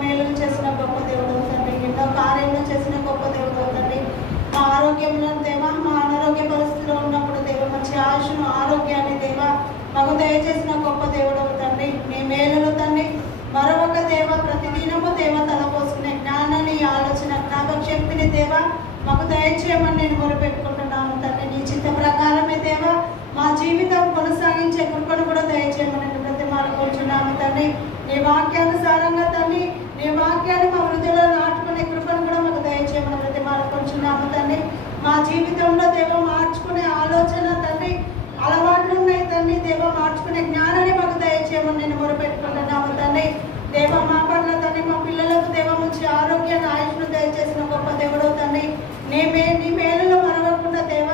మేలులు చేసిన గొప్ప దేవుడు తండ్రి, ఎన్నో కార్యాలు చేసిన గొప్ప దేవుడు తండ్రి. మా ఆరోగ్యంలో దేవా, మా అనారోగ్య పరిస్థితిలో ఉన్నప్పుడు దేవ మంచి ఆయుష్ను ఆరోగ్యాన్ని దేవ మాకు దయచేసిన గొప్ప దేవుడు తండ్రి. నీ మేలులు తండ్రి మరొక దేవ ప్రతిదినము దేవ తలపోసుకునే జ్ఞానాన్ని, ఆలోచన, జ్ఞాపక శక్తిని దేవ మాకు దయచేయమని నేను మొరపెట్టుకుంటున్నాను తండ్రి. నీ చిత్త ప్రకారమే దేవ మా జీవితం కొనసాగించే కృపను కూడా దయచేయమని బ్రతిమాలుకుంటున్నాము తండ్రి. నీ వాక్యానుసారంగా తండ్రి, నీ వాక్యాన్ని మా హృదయంలో నాటుకునే కృపను కూడా మాకు దయచేయమని బ్రతిమాలుకుంటున్నాము తండ్రి. మా జీవితంలో దేవ మార్చుకునే ఆలోచన తండ్రి, అలవాట్లు ఉన్నాయి తండ్రి దేవ, మార్చుకునే జ్ఞానాన్ని మాకు దయచేయమని నేను మొరపెట్టుకుంటున్నాము తండ్రి. దేవ మా పట్ల తండ్రి, మా పిల్లలకు దేవ మంచి ఆరోగ్యాన్ని, ఆయుష్ను దయచేసిన గొప్ప దేవుడు తండ్రి. నీ మేలులో మరవకుండా దేవ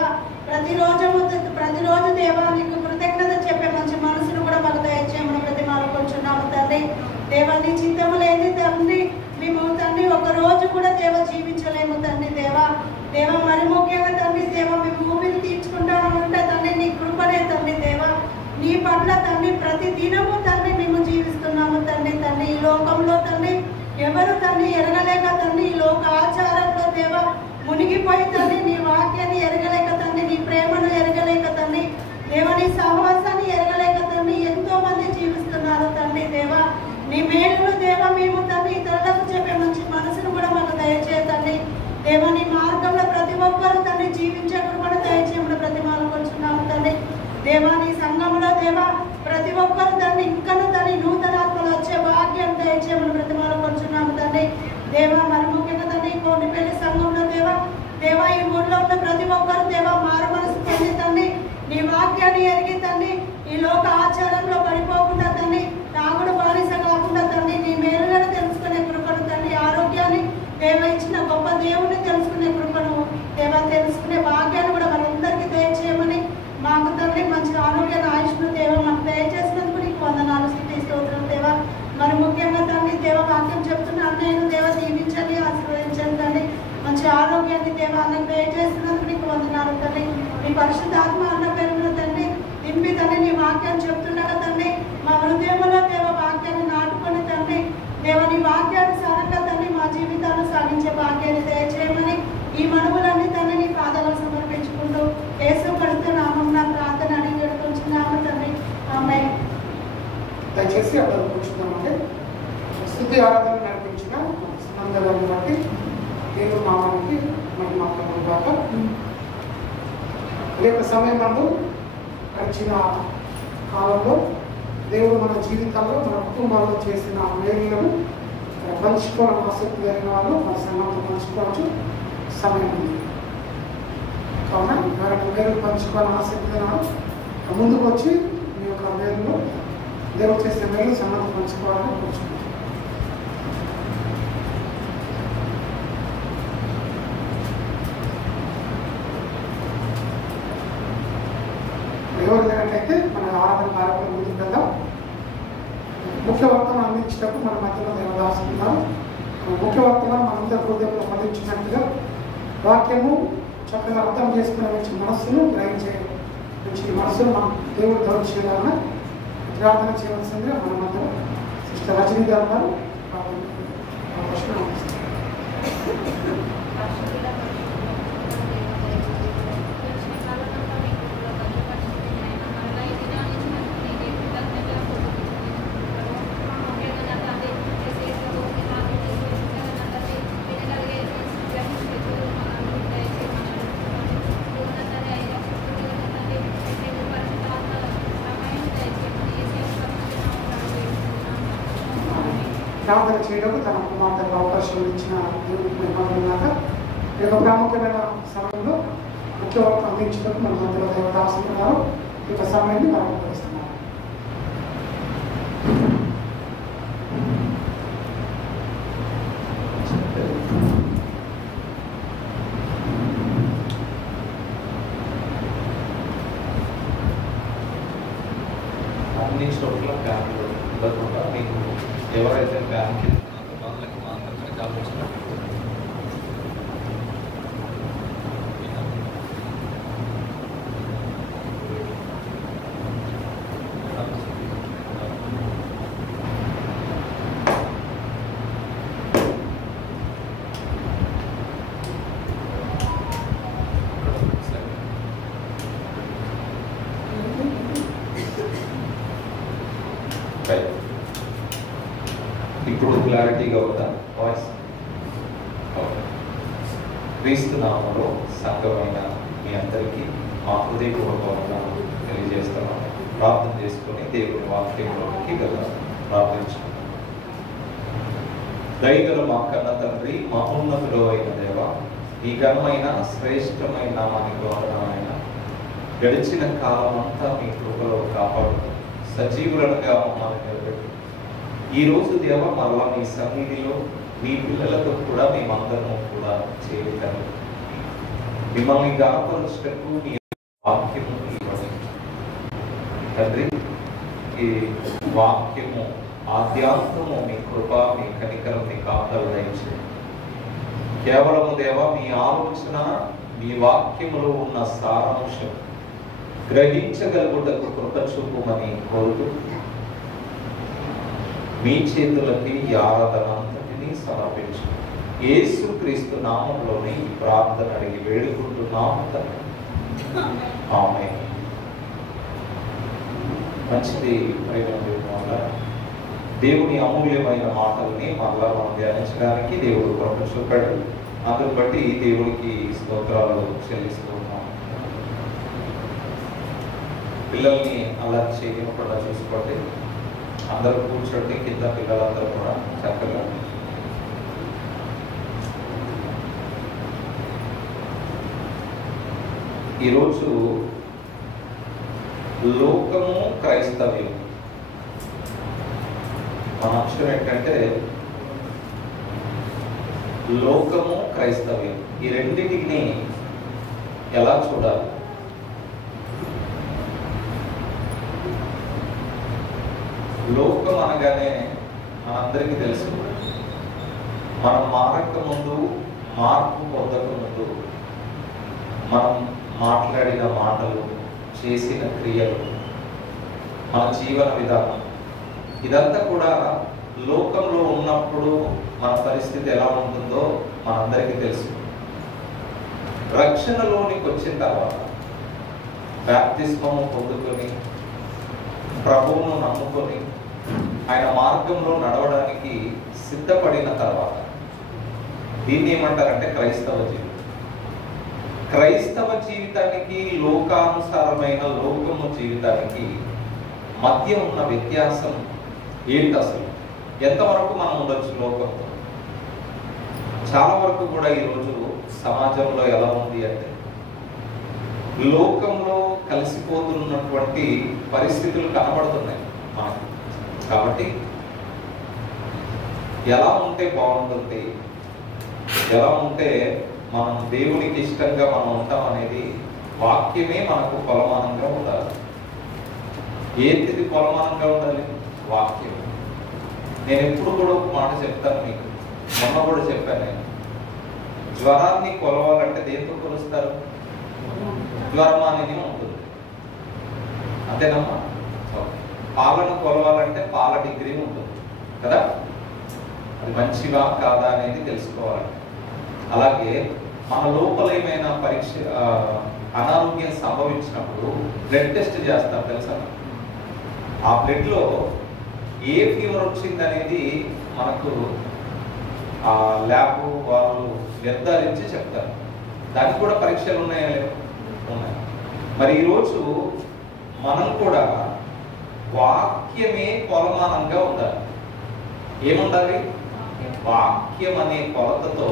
ప్రతిరోజు దేవ నీకు కృతజ్ఞత చెప్పే మంచి మనసును కూడా మాకు దయచేయమని బ్రతిమాలుకుంటున్నాము తండ్రి. దేవ నీ చిత్తము లేని తండ్రి మేము తండ్రి ఒక రోజు కూడా దేవ జీవించలేము తండ్రి. దేవ మరి ముఖ్యంగా తండ్రి దేవ మేము ఊపిరి తీర్చుకుంటాను ఉంటే తండ్రి నీ కృపనే తండ్రి దేవ. నీ పట్ల తండ్రి ప్రతి దినము తండ్రి మేము జీవిస్తున్నాము తండ్రి. ఈ లోకంలో తండ్రి ఎవరు తండ్రి ఎరగలేక తండ్రి, ఈ లోక ఆచారంలో దేవ మునిగిపోయి తండ్రి నీ వాక్యాన్ని ఎరగలేక తండ్రి, నీ ప్రేమను ఎరగలేక తండ్రి దేవ, నీ సహవాసాన్ని ఎరగలేక తండ్రి ఎంతో మంది జీవిస్తున్నారు తండ్రి దేవ. నీ మేలును దేవ మేము తండ్రి ఇతరులకు చెప్పే మంచి మనసును కూడా మాకు దయచేయండి దేవ. నీ మార్గంలో ప్రతి ఒక్కరు తండ్రి జీవించే కృపను దయచేయమని బ్రతిమాలుకుంటున్నాము తండ్రి. దేవా నీ సంఘంలో దేవ ప్రతి ఒక్కరు తండ్రి ఇంకను తండ్రి నూతనాత్మలు వచ్చే భాగ్యం దయచేయమని బ్రతిమాలుకుంటున్నాము తండ్రి. దేవ మరి ముఖ్యంగా తండ్రి కోటిపల్లి సంఘంలో దేవ ఈ ఊళ్ళో ఉన్న ప్రతి ఒక్కరు దేవ మారు మనసు పొంది తండ్రి నీ వాక్యాన్ని ఎరిగి తండ్రి ఈ లోక ఆచారంలో పడిపోకుండా తండ్రి, తాగుడు బానిస కాకుండా తండ్రి నీ మేలులను తెలుసుకునే కృపను తండ్రి, ఆరోగ్యాన్ని దేవ ఇచ్చిన గొప్ప దేవుని తెలుసుకునే కృపను దేవ, తెలుసుకునే భాగ్యాన్ని కూడా మనందరికీ దయచేయమని, మాకు తండ్రి మంచి ఆరోగ్యాన్ని, ఆయుష్ను దేవ మాకు దయచేసినందుకు నీకు వందనాలు, స్తుతి స్తోత్రం దేవ. మరి ముఖ్యంగా తండ్రి దేవ వాక్యం చెప్తున్న అన్నయ్యను దేవ దీవించండి, ఆశీర్వదించండి తండ్రి. మంచి ఆరోగ్యాన్ని దేవ అన్నకు దయచేసినందుకు నీకు వందనాలు తండ్రి. నీ పరిశుద్ధాత్మ అన్న పేరున తండ్రి నింపి తండ్రి నీ వాక్యాన్ని చెప్తుండగా తండ్రి మా హృదయంలో దేవ వాక్యాన్ని నాటుకొని తండ్రి దేవ నీ వాక్యానుసారంగా తండ్రి మా జీవితాన్ని సాగించే భాగ్యాన్ని దయచేయమని ఈ మనవులన్నీ తండ్రి నీ పాదాలను సమర్పించుకుంటూ యేసు క్రీస్తు నామమున ప్రార్థన అడిగి వేడుకొంచున్నాము తండ్రి, ఆమేన్. దయచేసి అక్కడ కూర్చున్నామంటే స్తుతి ఆరాధన నడిపించిన సంబంధాలను బట్టి దేవుడు నామానికి మరి మాట్లాడడం కాక రేపు సమయం నందు గడిచిన కాలంలో దేవుడు మన జీవితాల్లో మన కుటుంబాల్లో చేసిన మేలులను పంచుకోవడం ఆసక్తి కలిగిన వాళ్ళు మన సంఘంతో పంచుకోవచ్చు సమయం ఉంది. కావున ఎవరైనా మేలు పంచుకోవాలని ఆసక్తి కలిగిన వాళ్ళు ముందుకు వచ్చి మీ యొక్క మేలులో దేవుడు చేసిన మేలు సంఘంతో పంచుకోవాలని కూర్చున్నాం. ఎవరు లేనట్లయితే మన ఆరాధన కార్యక్రమం ముందుకు వెళ్దాం. ముఖ్య వర్తమానం అందించేటప్పుడు మన మధ్యలో దేవదాసుకున్నారు. ముఖ్య వర్తమానం మనందరి హృదయంలో ఫలించినట్టుగా వాక్యము చక్కగా అర్థం చేసుకునే మంచి మనస్సును గ్రహించే మంచి మనస్సును మనం దేవుడు దొరిచేయాలని ప్రార్థన చేయవలసిందిగా మన మధ్య సిస్టర్ రజనీ గారు ఉన్నారు. ప్రార్థన చేయడం తన కుమార్తెకు అవకాశం ఇచ్చిన దేవుడికి ఈ యొక్క ప్రాముఖ్యమైన సమయంలో ముఖ్య వర్త అందించడానికి మన మధ్యలో దేవదాసుకున్నారు. ఈ యొక్క సమయాన్ని ప్రారంభిస్తున్నాం. అన్ని చోట్ల బ్యాంకులు ఇవ్వకుండా మీకు ఎవరైతే బ్యాంక్ వెళ్తున్నారో వాళ్ళకి మాత్రమే కావాల్సిన రైట్. ఇప్పుడు క్లారిటీగా ఉందా వాయిస్? ఓకే. క్రీస్తు నామములో సంఘమైన మీ అందరికీ మా హృదయపూర్వక వందనాలు తెలియజేస్తున్నాను. ప్రార్థన చేసుకుని దేవుని వాక్యంలోకి ప్రార్థించుకున్నాం. దయగల మా కన్న తండ్రి, మహోన్నతుడు అయిన దేవ, ఈ ఘనమైన శ్రేష్టమైన నామానికి వందనాలైన గడిచిన కాలం అంతా మీ కృపలో కాపాడు సజీవులుగా మమ్మల్ని నిలబెట్టి ఈ రోజు దేవ మరలా మీ సన్నిధిలో మీ పిల్లలతో కూడా మేమందరం కూడా చేరుతాము. మిమ్మల్ని గాపరుచుటకు మీ వాక్యము ఇవ్వండి తండ్రి. ఈ వాక్యము ఆద్యాంతము మీ కృప, మీ కనికరం, మీ కాపుదల దయచేయండి. కేవలము దేవ మీ ఆలోచన, మీ వాక్యములో ఉన్న సారాంశం గ్రహించగలుగుటకు కృప చూపుమని కోరుతూ మీ చేతులకి ఈ ఆరాధన అంతటినీ సమర్పించు. యేసుక్రీస్తు నామములోని ఈ ప్రార్థన అడిగి వేడుకుంటున్నాము తండ్రి. ఆమేన్. మంచిది. దేవుని అమూల్యమైన మాటల్ని మరలా మనం ధ్యానించడానికి దేవుడు కృప చూపాడు. అందును బట్టి దేవుడికి స్తోత్రాలు చెల్లిస్తూ ఉన్నాం. పిల్లల్ని అలా చేయకుండా చూసుకోండి. అందరూ కూర్చోండి. కింద పిల్లలందరూ కూడా చక్కగా ఈరోజు లోకము క్రైస్తవ్యం మన అక్షరం ఏంటంటే లోకము క్రైస్తవ్యం. ఈ రెండింటిని ఎలా చూడాలి? లోకం అనగానే మనందరికీ తెలుసు, మనం మారక ముందు, మార్పు పొందక ముందు మనం మాట్లాడిన మాటలు, చేసిన క్రియలు, మన జీవన విధానం, ఇదంతా కూడా లోకంలో ఉన్నప్పుడు మన పరిస్థితి ఎలా ఉంటుందో మనందరికీ తెలుసు. రక్షణలోనికి వచ్చిన తర్వాత, బాప్తిస్మము పొందుకొని ప్రభువును నమ్ముకొని ఆయన మార్గంలో నడవడానికి సిద్ధపడిన తర్వాత దీన్ని ఏమంటారంటే క్రైస్తవ జీవితం. క్రైస్తవ జీవితానికి లోకానుసారమైన లోకము జీవితానికి మధ్య ఉన్న వ్యత్యాసం ఏంటి? అసలు ఎంతవరకు మనం ఉండొచ్చు లోకంతో? చాలా వరకు కూడా ఈరోజు సమాజంలో ఎలా ఉంది అంటే లోకంలో కలిసిపోతున్నటువంటి పరిస్థితులు కనబడుతున్నాయి మనకి. కాబట్టి ఎలా ఉంటే బాగుంటుంది, ఎలా ఉంటే మనం దేవునికి ఇష్టంగా మనం ఉంటాం అనేది వాక్యమే మనకు కొలమానంగా ఉండాలి. ఏంటిది కొలమానంగా ఉండాలి? వాక్యం. నేను ఎప్పుడు కూడా ఒక మాట చెప్తాను మీకు, మొన్న కూడా చెప్పాను. నేను జ్వరాన్ని కొలవాలంటే దేంతో కొలుస్తారు? జ్వరం అనేది ఉంటుంది, అంతేనమ్మా. పాలను కొలవాలంటే పాల డిగ్రీ ఉంటుంది కదా, అది మంచిగా కాదా అనేది తెలుసుకోవాలి. అలాగే మన లోపల ఏమైనా పరీక్ష అనారోగ్యం సంభవించినప్పుడు బ్లడ్ టెస్ట్ చేస్తారు తెలుసా? ఆ బ్లడ్లో ఏ ఫీవర్ వచ్చింది అనేది మనకు ఆ ల్యాబ్ వాళ్ళు నిర్ధారించి చెప్తారు. దానికి కూడా పరీక్షలు ఉన్నాయా లేవు? ఉన్నాయి. మరి ఈరోజు మనం కూడా వాక్యమే కొలమానంగా ఉండాలి. ఏముండాలి? వాక్యం అనే కొలతతో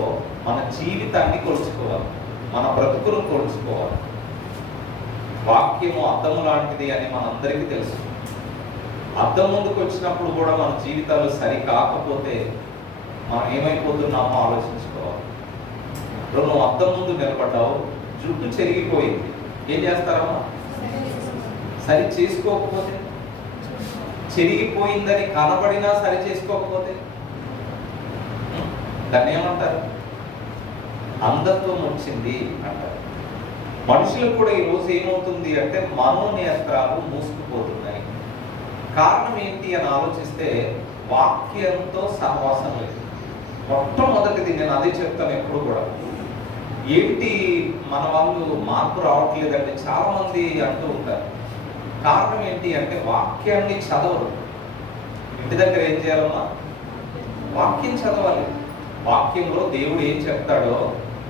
మన జీవితాన్ని కొలుచుకోవాలి, మన బ్రతుకును కొలుచుకోవాలి. వాక్యము అద్దము లాంటిది అని మనందరికీ తెలుసు. అద్దం ముందుకు వచ్చినప్పుడు కూడా మన జీవితాలు సరి కాకపోతే మనం ఏమైపోతున్నామో ఆలోచించుకోవాలి. ఇప్పుడు నువ్వు అద్దం ముందు నిలబడ్డావు, జుట్టు చెరిగిపోయింది, ఏం చేస్తారమ్మా? సరి చేసుకోకపోతే, చెరిగిపోయిందని కనబడినా సరి చేసుకోకపోతే దాన్ని ఏమంటారు? అంధత్వం వచ్చింది అంటారు. మనుషులకు కూడా ఈరోజు ఏమవుతుంది అంటే మనోనేత్రాలు మూసుకుపోతున్నాయి. కారణం ఏంటి అని ఆలోచిస్తే వాక్యంతో సహవాసం లేదు. మొట్టమొదటిది నేను అదే చెప్తాను ఎప్పుడు కూడా. ఏంటి మన వాళ్ళు మార్పు రావట్లేదంటే చాలా మంది అంటూ ఉంటారు. కారణం ఏంటి అంటే వాక్యాన్ని చదవరు. ఇంటి దగ్గర ఏం చేయాలమ్మా? వాక్యం చదవాలి. వాక్యంలో దేవుడు ఏం చెప్తాడో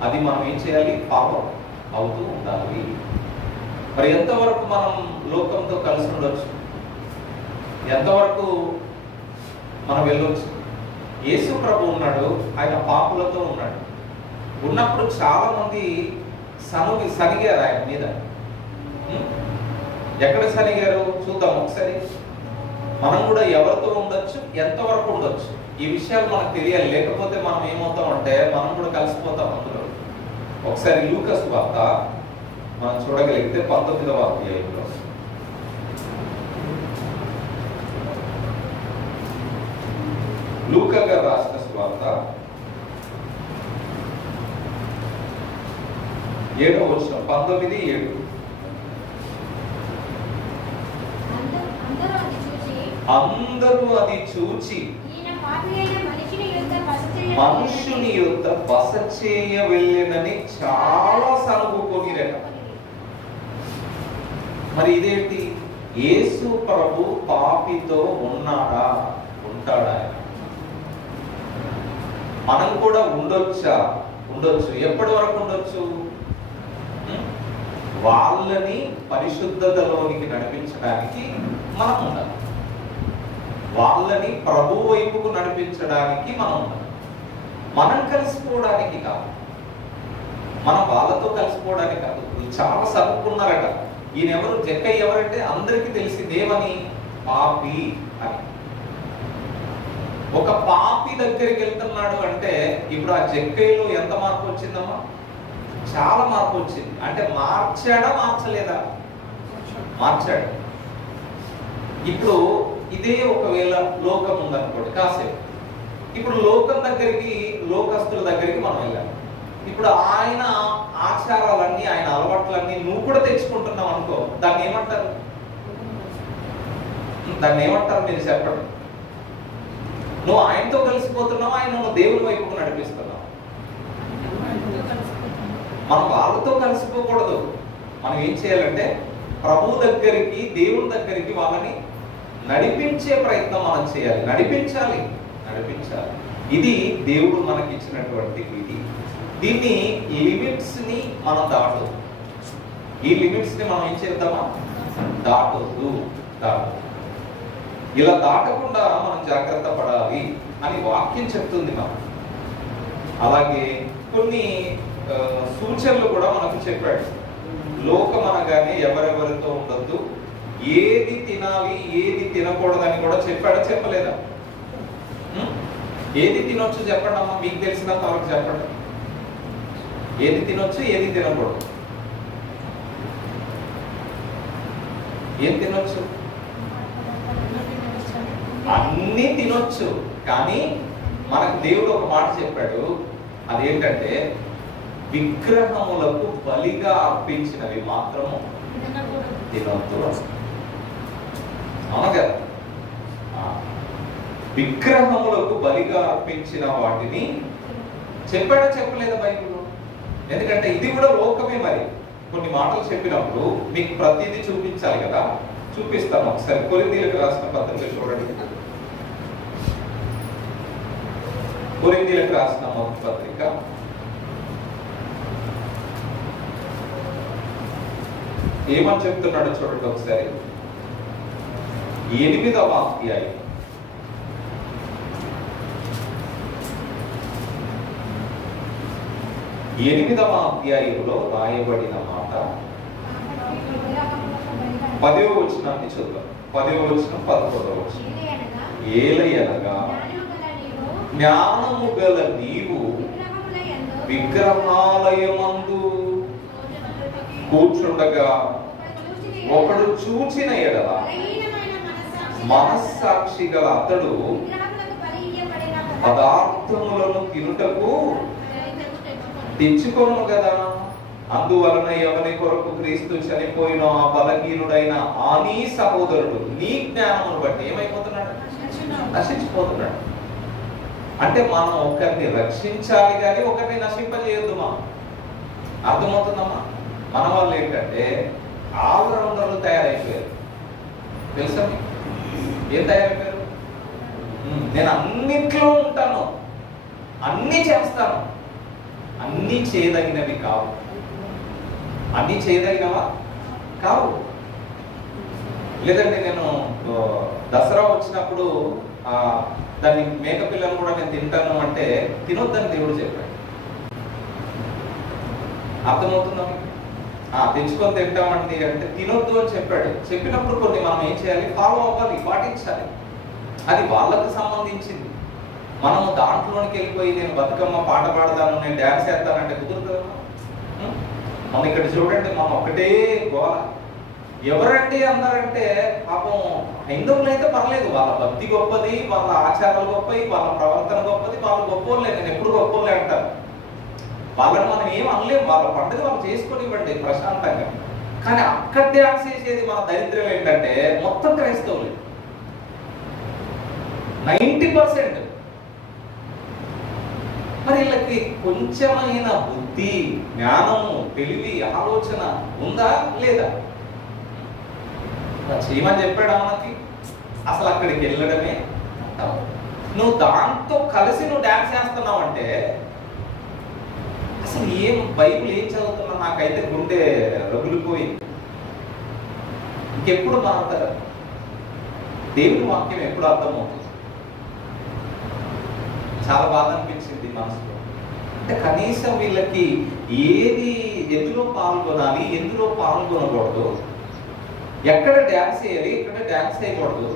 అది మనం ఏం చేయాలి? ఫాలో అవుతూ ఉండాలి. మరి ఎంతవరకు మనం లోకంతో కలిసి ఉండొచ్చు? ఎంతవరకు మనం వెళ్ళొచ్చు? యేసు ప్రభు ఉన్నాడు, ఆయన పాపులతో ఉన్నాడు. ఉన్నప్పుడు చాలా మంది సనిగారు ఆయన మీద. ఎక్కడ సనిగారు చూద్దాం ఒకసారి. మనం కూడా ఎవరితో ఉండొచ్చు, ఎంతవరకు ఉండొచ్చు, ఈ విషయాలు మనకు తెలియాలి. లేకపోతే మనం ఏమవుతాం అంటే మనం కూడా కలిసిపోతాం అందులో. ఒకసారి లూకా సువార్త మనం చూడగలిగితే 19వ అధ్యాయంలో లూకా గారు రాసిన సువార్త 7వ వచనం 19:7. అందరూ అది చూచి మనుషుని యొద్ద బస చేయ వెళ్ళినని చాలా సనుగుకొనిరట. మరి ఇదేంటి? యేసు ప్రభు పాపితో ఉన్నాడా? ఉంటాడా? మనం కూడా ఉండొచ్చా? ఉండొచ్చు. ఎప్పటి వరకు ఉండొచ్చు? వాళ్ళని పరిశుద్ధతలోనికి నడిపించడానికి మనం ఉండాలి. వాళ్ళని ప్రభు వైపుకు నడిపించడానికి మనం ఉండాలి. మనం కలిసిపోవడానికి కాదు, మనం వాళ్ళతో కలిసిపోవడానికి కాదు. చాలా సరుకున్నారట. ఈయన ఎవరు? జక్కయ్య ఎవరంటే అందరికీ తెలిసింది ఏమని? పాపి అని. ఒక పాపి దగ్గరికి వెళ్తున్నాడు అంటే ఇప్పుడు ఆ జక్కయ్యలో ఎంత మార్పు వచ్చిందమ్మా? చాలా మార్పు వచ్చింది. అంటే మార్చాడా మార్చలేదా? మార్చాడు. ఇప్పుడు ఇదే ఒకవేళ లోకం ఉందనుకోండి కాసేపు. ఇప్పుడు లోకం దగ్గరికి, లోకస్తుల దగ్గరికి మనం వెళ్ళాలి. ఇప్పుడు ఆయన ఆచారాలన్నీ, ఆయన అలవాట్లన్నీ నువ్వు కూడా తెచ్చుకుంటున్నావు అనుకో, దాన్ని ఏమంటారు? దాన్ని ఏమంటారు మీరు చెప్పండి. నువ్వు ఆయనతో కలిసిపోతున్నావు, ఆయన నువ్వు దేవుని వైపుకు నడిపిస్తున్నావు. మనం వాళ్ళతో కలిసిపోకూడదు. మనం ఏం చేయాలంటే ప్రభు దగ్గరికి, దేవుని దగ్గరికి వాళ్ళని నడిపించే ప్రయత్నం మనం చేయాలి. నడిపించాలి. ఇది దేవుడు మనకి ఇచ్చినటువంటి విధి. దీన్ని లిమిట్స్ ని మనం దాటదు. ఈ లిమిట్స్ ని మనం ఏం చేద్దామా? దాటొద్దు. ఇలా దాటకుండా మనం జాగ్రత్త పడాలి అని వాక్యం చెప్తుంది మనం. అలాగే కొన్ని సూచనలు కూడా మనకు చెప్పాడు. లోకం అనగానే ఎవరెవరితో ఉండొద్దు, ఏది తినాలి ఏది తినకూడదని కూడా చెప్పాడా? చెప్పలేదా? ఏది తినొచ్చు చెప్పండి అమ్మా, మీకు తెలిసినంత వరకు చెప్పండి. ఏది తినొచ్చు, ఏది తినకూడదు? ఏం తినొచ్చు? అన్నీ తినొచ్చు. కానీ మనకు దేవుడు ఒక మాట చెప్పాడు. అదేంటంటే విగ్రహములకు బలిగా అర్పించినవి మాత్రము తినొద్దు. అవునా కదా? విగ్రహములకు బలిగా అర్పించిన వాటిని చెప్పాడా? చెప్పలేదా బైబిల్లో? ఎందుకంటే ఇది కూడా లోకమే. మరి కొన్ని మాటలు చెప్పినప్పుడు మీకు ప్రతిదీ చూపించాలి కదా. చూపిస్తాను ఒకసారి. కొరింథీయులకు రాసిన పత్రిక చూడండి. కొరింథీయులకు రాసిన మొదటి పత్రిక 8వ చెప్తున్నాడు చూడండి ఒకసారి. 8వ అధ్యాయం 8వ అధ్యాయంలో రాయబడిన మాట 10వ వచనాన్ని చూద్దాం. 10వ వచనం 11వ వచనం. ఏలయనగా జ్ఞానము గల నీవు విగ్రహాలయమందు కూర్చుండగా ఒకడు చూచిన ఎడల మనస్సాక్షి గల అతడు పదార్థములను తినుటకు తెచ్చుకోను కదా. అందువలన ఎవరి కొరకు క్రీస్తు చనిపోయిన ఆ బలహీనుడైన ఆ నీ సహోదరుడు నీ జ్ఞానమును బట్టి ఏమైపోతున్నాడు? నశించిపోతున్నాడు. అంటే మనం ఒకరిని రక్షించాలి కానీ ఒకరిని నశింపజేయొద్దు. మా అర్థమవుతుందమ్మా? మన వాళ్ళు ఏంటంటే ఆల్రౌండర్లు తయారైపోయారు. తెలుసా? ఏం తయారైపోయారు? నేను అన్నిట్లో ఉంటాను, అన్నీ చేస్తాను. అన్నీ చేయదగినవి కావు. అన్నీ చేయదగినవా కావు. లేదంటే నేను దసరా వచ్చినప్పుడు దాన్ని మేకపిల్లను కూడా నేను తింటాను అంటే తినొద్దని దేవుడు చెప్పాడు. అర్థమవుతుందా? తెచ్చుకొని తింటామండి అంటే తినొద్దు అని చెప్పాడు. చెప్పినప్పుడు కొన్ని మనం ఏం చేయాలి? ఫాలో అవ్వాలి, పాటించాలి. అది వాళ్ళకు సంబంధించింది. మనము దాంట్లోనికి వెళ్ళిపోయి నేను బతుకమ్మ పాట పాడతాను, నేను డ్యాన్స్ చేస్తానంటే కుదురుతుందా? మనం ఇక్కడ చూడండి, మనం ఒకటే గోల. ఎవరంటే అన్నారంటే పాపం హైందవులు అయితే పర్లేదు, వాళ్ళ భక్తి గొప్పది, వాళ్ళ ఆచారాలు గొప్పవి, వాళ్ళ ప్రవర్తన గొప్పది, వాళ్ళు గొప్పోళ్ళే. నేను ఎప్పుడు గొప్పోళ్ళే అంటారు. వాళ్ళని మనం ఏం అనలేము, వాళ్ళ పండుగ వాళ్ళు చేసుకొనివ్వండి ప్రశాంతంగా. కానీ అక్కడ డ్యాన్స్ చేసేది మన దరిద్రం ఏంటంటే మొత్తం క్రైస్తవులు 90%. మరి వీళ్ళకి కొంచెమైన బుద్ధి, జ్ఞానము, తెలివి, ఆలోచన ఉందా లేదా? చేయమని చెప్పాడు మనకి. అసలు అక్కడికి వెళ్ళడమే. నువ్వు దాంతో కలిసి నువ్వు డాన్స్ చేస్తున్నావు అంటే అసలు ఏం బైబిల్ ఏం చదువుతున్నా నాకైతే గుండె రగులిపోయింది. ఇంకెప్పుడు మారుతారు? దేవుని వాక్యం ఎప్పుడు అర్థమవుతుంది? చాలా బాధ అనిపించింది మనసులో. అంటే కనీసం వీళ్ళకి ఏది ఎందులో పాల్గొనాలి, ఎందులో పాల్గొనకూడదు, ఎక్కడ డ్యాన్స్ చేయాలి, ఎక్కడ డ్యాన్స్ చేయకూడదు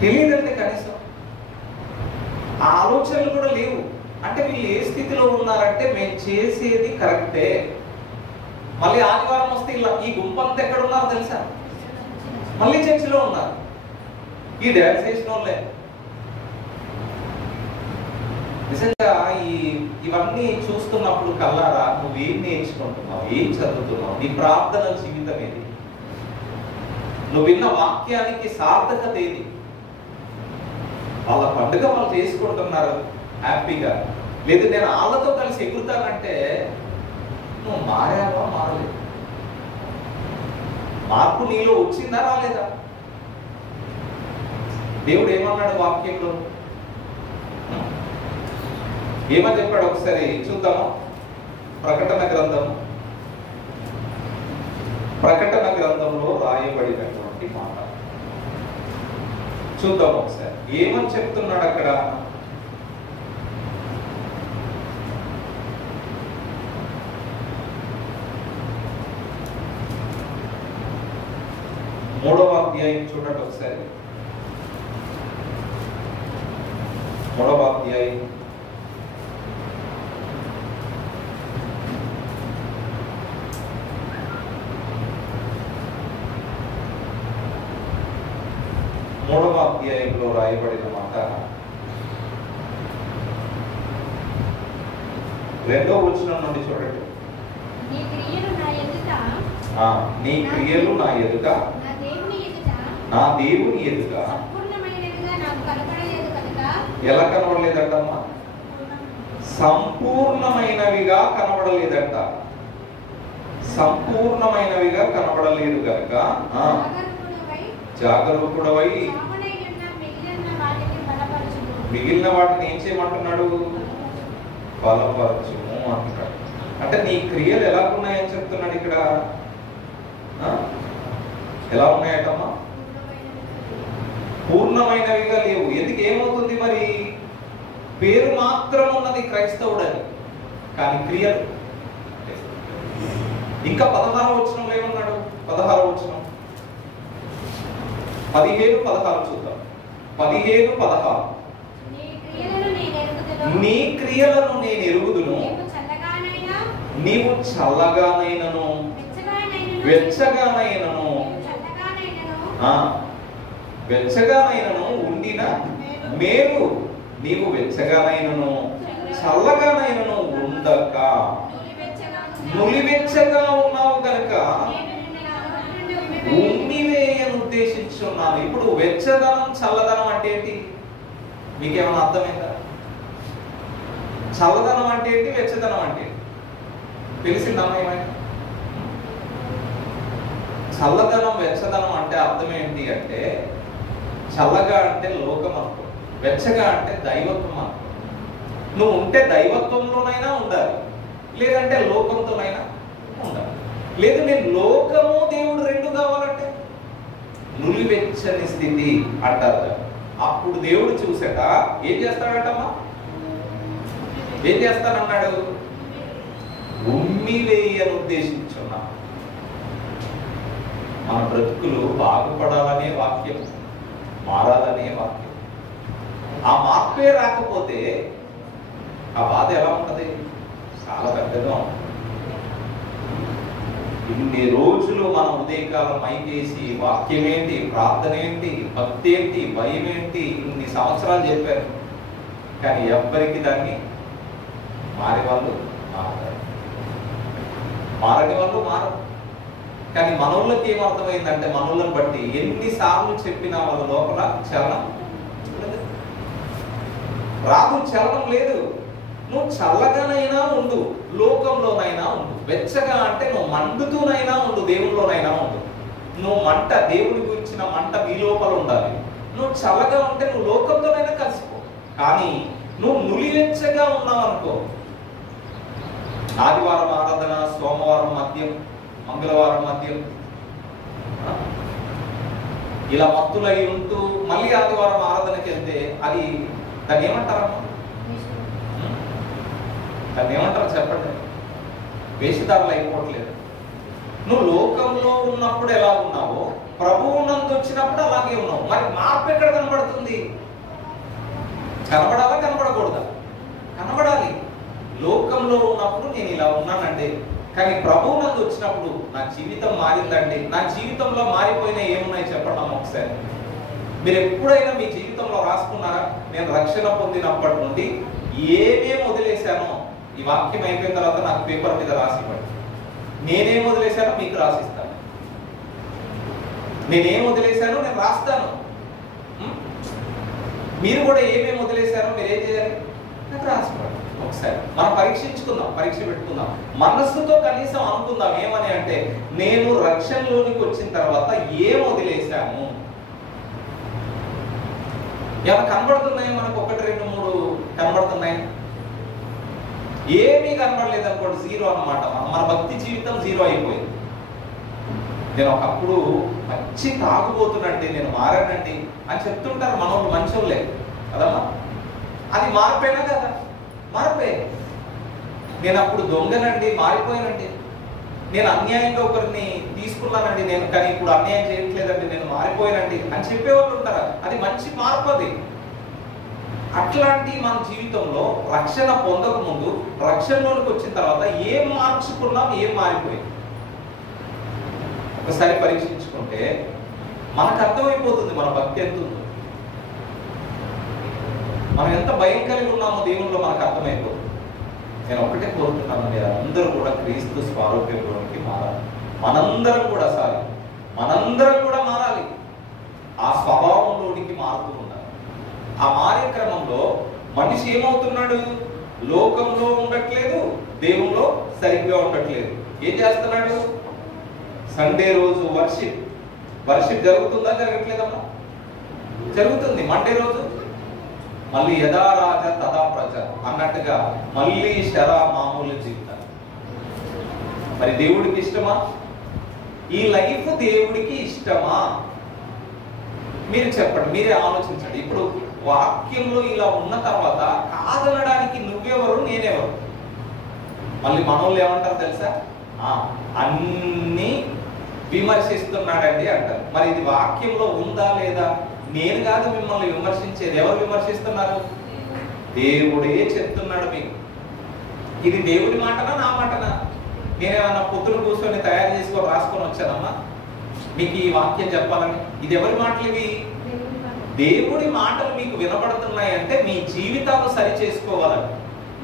తెలియదంటే కనీసం ఆ ఆలోచనలు కూడా లేవు. అంటే వీళ్ళు ఏ స్థితిలో ఉన్నారంటే మేము చేసేది కరెక్టే. మళ్ళీ ఆదివారం వస్తే ఇలా ఈ గుంపంతా ఎక్కడ ఉన్నారో తెలుసా? మళ్ళీ చర్చిలో ఉన్నారు. ఈ డ్యాన్స్ చేసిన వాళ్ళే. నిజంగా ఇవన్నీ చూస్తున్నప్పుడు కల్లారా నువ్వేం నేర్చుకుంటున్నావు, ఏం చదువుతున్నావు, నీ ప్రార్థన జీవితం ఏది, నువ్వు విన్న వాక్యానికి సార్థకత ఏది? వాళ్ళ పండుగ వాళ్ళు చేసుకుంటున్నారు హ్యాపీగా. లేదు నేను వాళ్ళతో కలిసి ఎగురుతానంటే నువ్వు మారావా, మారలేదు? మార్పు నీలో వచ్చిందా, రాలేదా? దేవుడు ఏమన్నాడు వాక్యంలో? ఏమని చెప్పాడు ఒకసారి చూద్దాము. ప్రకటన గ్రంథంలో రాయబడినటువంటి మాట చూద్దాం ఒకసారి. ఏమని చెప్తున్నాడు అక్కడ? మూడవ అధ్యాయం చూడండి ఒకసారి. 3వ అధ్యాయం 3వ అధ్యాయంలో రాయబడిన మాట 2వ వచనం నుండి చూడండి. నీ క్రియలు నా ఎదుట నా దేవుని ఎదుట ఎలా కనబడలేదంటమ్మా? సంపూర్ణమైనవిగా కనబడలేదంట. సంపూర్ణమైనవిగా కనబడలేదు కనుక జాగరూకుడవై మిగిలిన వాటిని ఏం చేయమంటున్నాడు? బలపరచుము అంటున్నాడు. అంటే నీ క్రియలు ఎలా ఉన్నాయని చెప్తున్నాడు ఇక్కడ. ఎలా ఉన్నాయటమ్మా? పూర్ణమైనవిగా లేవు. ఎందుకు? ఏమవుతుంది మరి? పేరు మాత్రం ఉన్నది క్రైస్తవుడని, కానీ క్రియలు. ఇంకా 16వ వచనంలో ఏమన్నాడు? 16వ వచనం 15-16 చూద్దాం. 15-16 నీ క్రియలను నేను ఎరుగుదును, నీవు చల్లగానైనను వెచ్చగానైనను ఉండిన మేలు, నీవు వెచ్చగానైనను చల్లగానైనను ఉండక నులివెచ్చగా ఉన్నావు కనుక ఉమ్మివేయను ఉద్దేశించున్నాను. ఇప్పుడు వెచ్చదనం చల్లదనం అంటే ఏంటి? మీకేమైనా అర్థమైందా? చల్లదనం అంటే ఏంటి, వెచ్చదనం అంటే తెలిసిందమ్మా? ఏమైనా చల్లదనం వెచ్చదనం అంటే అర్థం ఏంటి అంటే చల్లగా అంటే లోకం అనుకో, వెచ్చగా అంటే దైవత్వం అనుకో. నువ్వు ఉంటే దైవత్వంలోనైనా ఉండాలి, లేదంటే లోకంతోనైనా ఉండాలి. లేదు నేను లోకము దేవుడు రెండు కావాలంటే నులివెచ్చని స్థితి అంటారు. అప్పుడు దేవుడు చూసాక ఏం చేస్తాడటమ్మా? ఏం చేస్తానన్నాడు? ఉమ్మివేయను ఉద్దేశించున్నా. మన బ్రతుకులు బాగుపడాలనే వాక్యం, మారాలనే వాక్యం. ఆ మార్పే రాకపోతే ఆ బాధ ఎలా ఉంటుంది? చాలా పెద్దగా ఉంటుంది. ఇన్ని రోజులు మన ఉదయకాలం మైకేసి వాక్యం ఏంటి, ప్రార్థన ఏంటి, భక్తి ఏంటి, భయం ఏంటి, ఇన్ని సంవత్సరాలు చెప్పారు. కానీ ఎవ్వరికి దాన్ని మారే వాళ్ళు మారతారు, మారని వాళ్ళు మారరు. కానీ మనోళ్ళకి ఏమర్థమైందంటే, మనోళ్ళని బట్టి ఎన్నిసార్లు చెప్పినా వాళ్ళ లోపల చలనం రాదు, చలనం లేదు. నువ్వు చల్లగానైనా ఉండు, లోకంలోనైనా ఉండు. వెచ్చగా అంటే నువ్వు మండుతూనైనా ఉండు, దేవుళ్ళలోనైనా ఉండు. నువ్వు మంట, దేవుడి గురించిన మంట నీ లోపల ఉండాలి. నువ్వు చల్లగా ఉంటే నువ్వు లోకంతోనైనా కలిసిపో. కానీ నువ్వు నులివెచ్చగా ఉన్నావు అనుకో, ఆదివారం ఆరాధన, సోమవారం మద్యం, మంగళవారం మద్యం, ఇలా మత్తులై ఉంటూ మళ్ళీ ఆదివారం ఆరాధనకి వెళ్తే అది దాన్ని ఏమంటారమ్మా? దాన్ని ఏమంటారు చెప్పండి? వేషధారులు అయిపోవట్లేదు. నువ్వు లోకంలో ఉన్నప్పుడు ఎలా ఉన్నావో ప్రభువునందు వచ్చినప్పుడు అలాగే ఉన్నావు. మరి మార్పు ఎక్కడ కనబడుతుంది? కనబడాలా కనబడకూడదా? కనబడాలి. లోకంలో ఉన్నప్పుడు నేను ఇలా ఉన్నానండి, కానీ ప్రభువునందు వచ్చినప్పుడు నా జీవితం మారిందండి. నా జీవితంలో మారిపోయిన ఏమున్నాయి చెప్పండి అమ్మ ఒకసారి. మీరు ఎప్పుడైనా మీ జీవితంలో రాసుకున్నారా? నేను రక్షణ పొందినప్పటి నుండి ఏమేమి వదిలేశానో ఈ వాక్యం అయిపోయిన తర్వాత నాకు పేపర్ మీద రాసివ్వండి. నేనేం వదిలేశానో మీకు రాసిస్తాను. నేనేం వదిలేశానో నేను రాస్తాను. మీరు కూడా ఏమేమి వదిలేశారో మీరు ఏం చేయాలి? నాకు రాసివ్వండి. ఒకసారి మనం పరీక్షించుకుందాం, పరీక్ష పెట్టుకుందాం. మనస్సుతో కనీసం అనుకుందాం. ఏమని అంటే, నేను రక్షణలోనికి వచ్చిన తర్వాత ఏం వదిలేశాను? ఏమైనా కనబడుతున్నాయి మనకు? 1, 2, 3 కనబడుతున్నాయి? ఏమీ కనబడలేదు అనుకోండి, జీరో అన్నమాట. మన భక్తి జీవితం జీరో అయిపోయింది. నేను ఒకప్పుడు మంచి తాగుబోతున్నండి, నేను మారానండి అని చెప్తుంటారు మనోళ్ళు, మంచోళ్ళే కదమ్మా. అది మారిపోయినా కదా? మారిపోయి. నేను అప్పుడు దొంగనండి, మారిపోయానండి. నేను అన్యాయంగా ఒకరిని తీసుకున్నానండి, నేను కానీ ఇప్పుడు అన్యాయం చేయట్లేదండి, నేను మారిపోయానండి అని చెప్పేవాళ్ళు ఉంటారా? అది మంచి మార్పు. అది అట్లాంటి మన జీవితంలో రక్షణ పొందక ముందు, రక్షణలోనికి వచ్చిన తర్వాత ఏం మార్చుకున్నాం, ఏం మారిపోయింది ఒకసారి పరీక్షించుకుంటే మనకు అర్థమైపోతుంది మన భక్తి ఎంత ఉందో, మనం ఎంత భయం కలిగి ఉన్నామో దేవుల్లో మనకు అర్థమైపోతుంది. నేను ఒకటే కోరుతున్నాను, మీరు అందరూ కూడా క్రీస్తు స్వరూపంలోనికి మారాలి. మనందరం కూడా మారాలి. ఆ స్వభావంలోనికి మారుతూ ఉండాలి. ఆ మారే క్రమంలో మనిషి ఏమవుతున్నాడు? లోకంలో ఉండట్లేదు, దేవుల్లో సరిగ్గా ఉండట్లేదు. ఏం చేస్తున్నాడు? సండే రోజు వర్షిప్ జరుగుతుందా? జరగట్లేదమ్మా? జరుగుతుంది. మండే రోజు మళ్ళీ యథా రాజ తదా ప్రజ అన్నట్టుగా మళ్ళీ మామూలు జీవితం. మరి దేవుడికి ఇష్టమా? ఈ లైఫ్ దేవుడికి ఇష్టమా? మీరు చెప్పండి, మీరే ఆలోచించండి. ఇప్పుడు వాక్యంలో ఇలా ఉన్న తర్వాత కాదనడానికి నువ్వెవరు, నేనెవరు? మళ్ళీ మనోళ్ళు ఏమంటారు తెలుసా? అన్ని విమర్శిస్తున్నాడండి అంటారు. మరి ఇది వాక్యంలో ఉందా లేదా? నేను కాదు మిమ్మల్ని విమర్శించేది. ఎవరు విమర్శిస్తున్నారు? దేవుడే చెప్తున్నాడు మీకు. ఇది దేవుడి మాటనా, నా మాటనా? నేనేమన్నా పొత్తులు కూర్చొని తయారు చేసుకొని రాసుకొని వచ్చానమ్మా మీకు ఈ వాక్యం చెప్పాలని? ఇది ఎవరి మాటలు? ఇవి దేవుడి మాటలు మీకు వినపడుతున్నాయి అంటే మీ జీవితాలు సరి చేసుకోవాలని,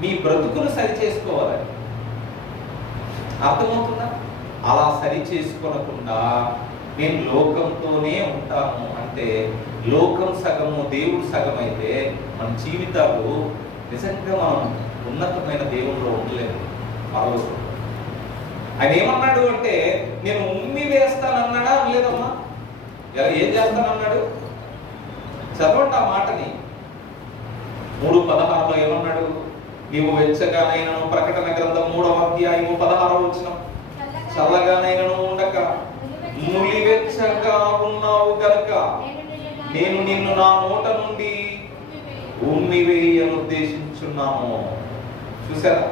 మీ బ్రతుకులు సరి చేసుకోవాలని. అర్థమవుతుందా? అలా సరి చేసుకోనకుండా నేను లోకంతోనే ఉంటాను అంటే, లోకం సగము దేవుడు సగం అయితే మన జీవితాలు నిజంగా మనం ఉన్నతమైన దేవుల్లో ఉండలేము. పరలోకంలో ఆయన ఏమన్నాడు అంటే, నేను ఉమ్మి వేస్తానన్నాడా? లేదమ్మా. ఏం చేస్తానన్నాడు? చదవండి ఆ మాటని. 3:16లో ఏమన్నాడు? నీవు వెచ్చగానైనను, ప్రకటన గ్రంథం 3వ అధ్యాయము 16వ వచనం, చల్లగానైనను ఉండక నులివెచ్చగా ఉన్నావు గనుక నేను నిన్ను నా నోట నుండి ఉమ్మివేయను ఉద్దేశించున్నాను. చూసారా?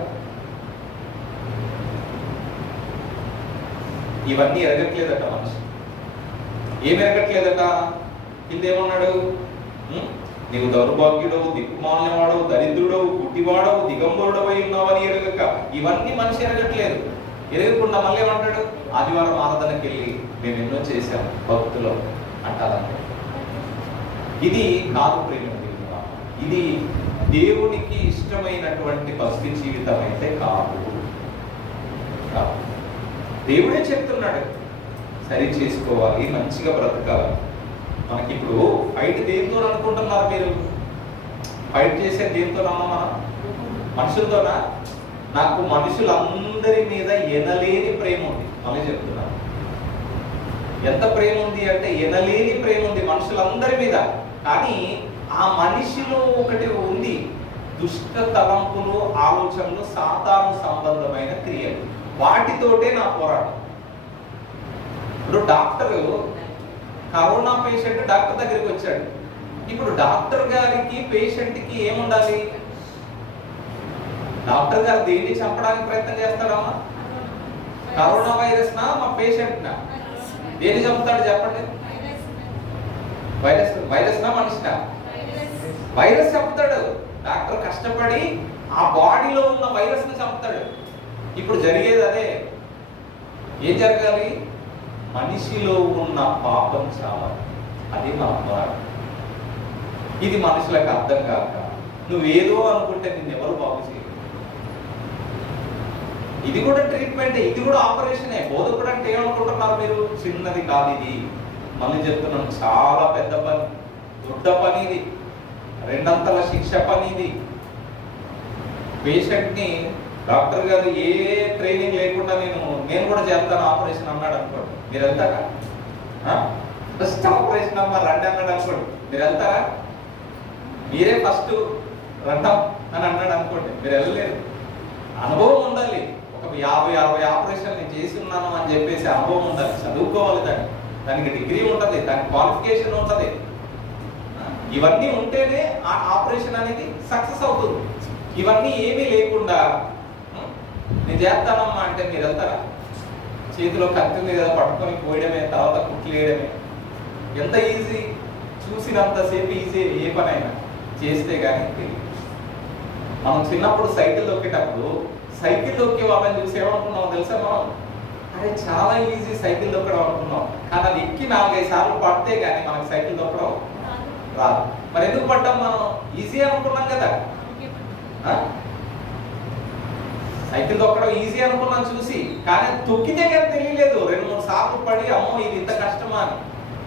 ఇవన్నీ ఎరగట్లేదట మనిషి. ఏమి ఎరగట్లేదట? కిందేమన్నాడు? నీవు దౌర్భాగ్యుడవు, దిక్కుమాలినవాడవు, దరిద్రుడవు, గుడ్డివాడవు, దిగంబరుడవై ఉన్నావని ఎరగక. ఇవన్నీ మనిషి ఎరగట్లేదు. ఎరగకుండా మళ్ళీ ఏమంటాడు? ఆదివారం ఆరాధనకి వెళ్ళి మేము ఎన్నో చేశాము భక్తులు అంటారంటే. ఇది కాదు ప్రేమ. ఇది దేవునికి ఇష్టమైనటువంటి భక్తి జీవితం అయితే కాదు. దేవుడే చెప్తున్నాడు సరి చేసుకోవాలి, మంచిగా బ్రతకాలి. మనకి ఇప్పుడు ఫైట్ దేంతో అనుకుంటున్నారు మీరు? ఫైట్ చేసే దేంతోనమ్మా? మనం మనుషులతోనా? నాకు మనుషులందరి మీద ఎనలేని ప్రేమ ఉంది. మళ్ళీ చెప్తున్నాను, ఎంత ప్రేమ ఉంది అంటే ఎనలేని ప్రేమ ఉంది మనుషులందరి మీద. కానీ ఆ మనిషిలో ఒకటి ఉంది, దుష్ట తలంపులు, ఆలోచనలు, సాతాను సంబంధమైన క్రియలు. వాటితోటే నా పోరాటం. ఇప్పుడు డాక్టరు కరోనా పేషెంట్ డాక్టర్ దగ్గరికి వచ్చాడు. ఇప్పుడు డాక్టర్ గారికి పేషెంట్కి ఏముండాలి? డాక్టర్ గారు దేన్ని చంపడానికి ప్రయత్నం చేస్తాడమ్మా? కరోనా వైరస్ నా మా పేషెంట్ నా? దేన్ని చంపుతాడు చెప్పండి? వైరస్ నా మనిషినా? వైరస్ చంపుతాడు. డాక్టర్ కష్టపడి ఆ బాడీలో ఉన్న వైరస్ ని చంపుతాడు. ఇప్పుడు జరిగేది అదే. ఏం జరగాలి? మనిషిలో ఉన్న పాపం చావాలి. అది మన పోరాటం. ఇది మనుషులకు అర్థం కాక నువ్వేదో అనుకుంటే నిన్నెవరు బాగు చేయరు. ఇది కూడా ట్రీట్మెంటే, ఇది కూడా ఆపరేషనే. బోధకుడు అంటే ఏమనుకుంటున్నారు మీరు? చిన్నది కాదు ఇది. మళ్ళీ చెప్తున్నాను, చాలా పెద్ద పని, దొడ్డ పని ఇది, 2 అంతల శిక్ష పని ఇది. పేషెంట్ ని డాక్టర్ గారు ఏ ట్రైనింగ్ లేకుండా నేను కూడా చేస్తాను ఆపరేషన్ అన్నాడు అనుకోండి, మీరు వెళ్తారా? ఫస్ట్ ఆపరేషన్ అమ్మా రండి అన్నాడు అనుకోండి, మీరు వెళ్తారా? మీరే ఫస్ట్ రండం అని అన్నాడు అనుకోండి, మీరు వెళ్ళలేరు. అనుభవం ఉండాలి. ఒక 50-60 ఆపరేషన్ నేను చేసి ఉన్నాను అని చెప్పేసి అనుభవం ఉండాలి. చదువుకోవాలి, దానికి డిగ్రీ ఉంటుంది, దానికి క్వాలిఫికేషన్ ఉంటుంది. ఇవన్నీ ఉంటేనే ఆ ఆపరేషన్ అనేది సక్సెస్ అవుతుంది. ఇవన్నీ ఏమీ లేకుండా నేను చేస్తానమ్మా అంటే మీరు వెళ్తారా? చేతిలో కత్తి మీద పట్టుకొని పోయడమే, తర్వాత కుట్లు వేయడమే. ఎంత ఈజీ! చూసినంతసేపు ఈజీ ఏ పనైనా. చేస్తే కానీ తెలియదు. మనం చిన్నప్పుడు సైకిల్ దొక్కేటప్పుడు సైకిల్ దొక్కే వాళ్ళని చూసి ఏమనుకున్నాం తెలుసా? మనం అరే చాలా ఈజీ సైకిల్ దొక్కడం అనుకున్నాం. కానీ అది ఎక్కి 4-5 సార్లు పడితే కానీ మనకు సైకిల్ దొక్కడం రాదు. మరి ఎందుకు పడ్డాం? మనం ఈజీ అనుకున్నాం కదా. సైకిల్ తొక్కడం ఈజీ అనుకున్నాను చూసి, కానీ తొక్కితే కానీ తెలియలేదు. 2-3 సార్లు పడి అమ్మో ఇది ఇంత కష్టమా అని.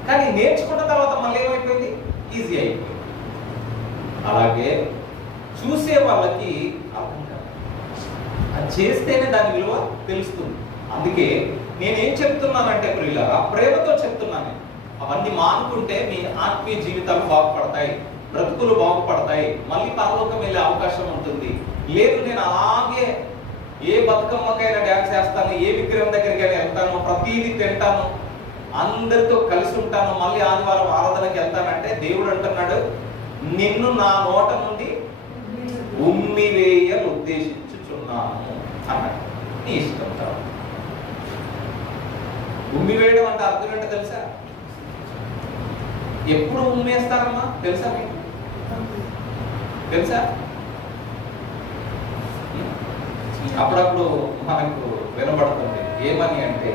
కానీ నేర్చుకున్న తర్వాత మళ్ళీ ఏమైపోయింది? ఈజీ అయిపోయింది. అలాగే చూసే వాళ్ళకి అర్థం కాదు, అది చేస్తేనే దాని విలువ తెలుస్తుంది. అందుకే నేనేం చెప్తున్నానంటే ప్రియులారా, ప్రేమతో చెప్తున్నాను. అవన్నీ మానుకుంటే మీ ఆత్మీయ జీవితాలు బాగుపడతాయి, బ్రతుకులు బాగుపడతాయి, మళ్ళీ పరలోకం వెళ్ళే అవకాశం ఉంటుంది. లేదు నేను అలాగే ఏ బతుకమ్మకైనా డ్యాన్స్ చేస్తాను, ఏ విగ్రహం దగ్గరికి వెళ్తాను, ప్రతిదీ తింటాను, అందరితో కలిసి ఉంటాను, మళ్ళీ ఆదివారం ఆరాధనకి వెళ్తానంటే దేవుడు అంటున్నాడు నిన్ను నా నోట నుండి ఉమ్మివేయ ఉద్దేశించుచున్నాను అన్నాడు. నీ ఇష్టం కాదు. ఉమ్మివేయడం అంటే అర్థం ఏంటో తెలుసా? ఎప్పుడు ఉమ్మేస్తారమ్మా తెలుసా మీకు? తెలుసా? అప్పుడప్పుడు మనకు వినబడుతుంది. ఏమని అంటే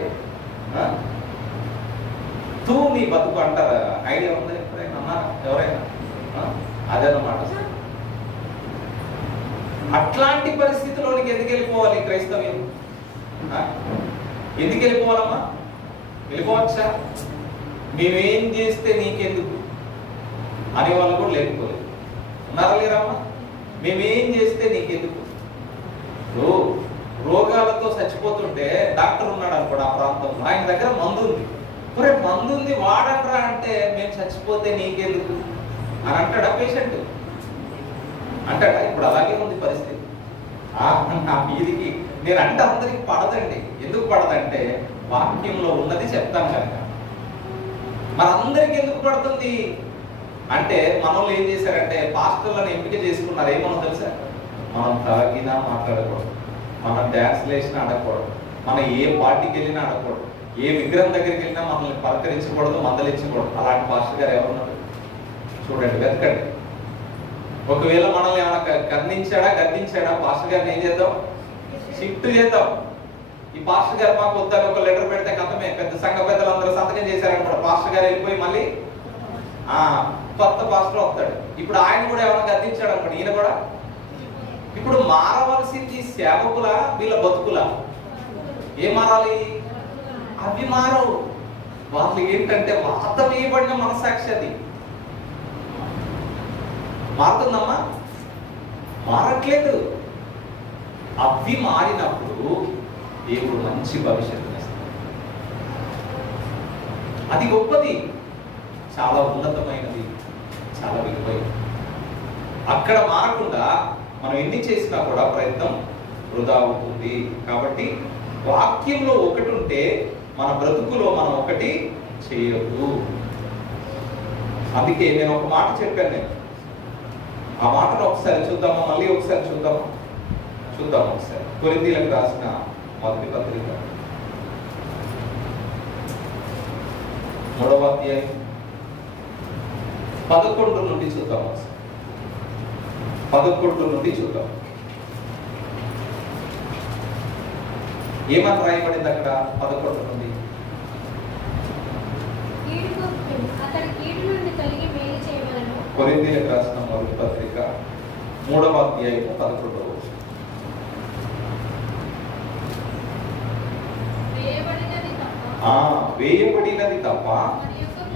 తూ నీ బతుకు అంటారా? ఐడియా ఉందా? ఎప్పుడైనా అన్నారా ఎవరైనా? అదన్నమాట. అట్లాంటి పరిస్థితిలోనికి ఎందుకు వెళ్ళిపోవాలి క్రైస్తవ్యం? ఎందుకు వెళ్ళిపోవాలమ్మా? వెళ్ళిపోవచ్చా? మేమేం చేస్తే నీకెందుకు అనేవాళ్ళు కూడా లేకపోలేదు. ఉన్నారా లేరమ్మా? మేమేం చేస్తే నీకెందుకు? రోగాలతో చచ్చిపోతుంటే డాక్టర్ ఉన్నాడు అనుకోండి ఆ ప్రాంతంలో, ఆయన దగ్గర మందు ఉంది. మందు ఉంది వాడనరా అంటే మేము చచ్చిపోతే నీకెందుకు? అని అంటాడా పేషెంట్? అంటాడా? ఇప్పుడు అలాగే ఉంది పరిస్థితి. నా మీదికి నేను అంటే అందరికి పడదండి. ఎందుకు పడదంటే వాక్యంలో ఉన్నది చెప్తాను కనుక. మనందరికి ఎందుకు పడుతుంది అంటే మనలో ఏం చేశారంటే పాస్టర్లను ఎంపిక చేసుకున్నారు. ఏమో తెలుసా? మనం తాగినా మాట్లాడకూడదు, మనం డ్యాన్స్ వేసినా అడగకూడదు, మనం ఏ పార్టీకి వెళ్ళినా అడగకూడదు, ఏ విగ్రహం దగ్గరికి వెళ్ళినా మనల్ని పలకరించకూడదు, మందలించకూడదు. అలాంటి పాస్టర్ గారు ఎవరున్నారు? చూడండి, వెతకండి. ఒకవేళ మనల్ని ఏమైనా గద్దించాడా పాస్టర్ గారిని ఏం చేద్దాం? షిఫ్ట్ చేద్దాం. ఈ పాస్టర్ గారు మాకు వద్దని ఒక లెటర్ పెడితే కథమే, పెద్ద సంఘ పెద్దలందరూ సంతకం చేశారనుకో, పాస్టర్ గారు వెళ్ళిపోయి మళ్ళీ కొత్త పాస్టర్ వస్తాడు. ఇప్పుడు ఆయన కూడా ఏమైనా గద్దించాడు అనుకోండి, ఈయన కూడా. ఇప్పుడు మారవలసింది సేవకుల వీళ్ళ బతుకుల? ఏం మారాలి? అవి మారవు. వాళ్ళు ఏంటంటే వాత వేయబడిన మనసాక్షి. అది మారుతుందమ్మా? మారట్లేదు. అవి మారినప్పుడు దేవుడు మంచి భవిష్యత్తుని ఇస్తాడు. అది గొప్పది, చాలా ఉన్నతమైనది, చాలా విలువైనది. అక్కడ మారకుండా మనం ఎన్ని చేసినా కూడా ప్రయత్నం వృధా అవుతుంది. కాబట్టి వాక్యంలో ఒకటి ఉంటే మన బ్రతుకులో మనం ఒకటి చేయొద్దు. అందుకే నేను ఒక మాట చెప్పాను. నేను ఆ మాటను ఒకసారి చూద్దామా? మళ్ళీ ఒకసారి చూద్దాం ఒకసారి. కొరింథీయులకు రాసిన మొదటి పత్రిక 3వ అధ్యాయం 11 నుండి చూద్దాం. 11 నుండి చూద్దాం. ఏమని రాయబడింది అక్కడ? 11 నుండి కొరింథీయులకు రాసిన మొదటి పత్రిక 3వ అధ్యాయం 11వ వచనం. వేయబడినది తప్ప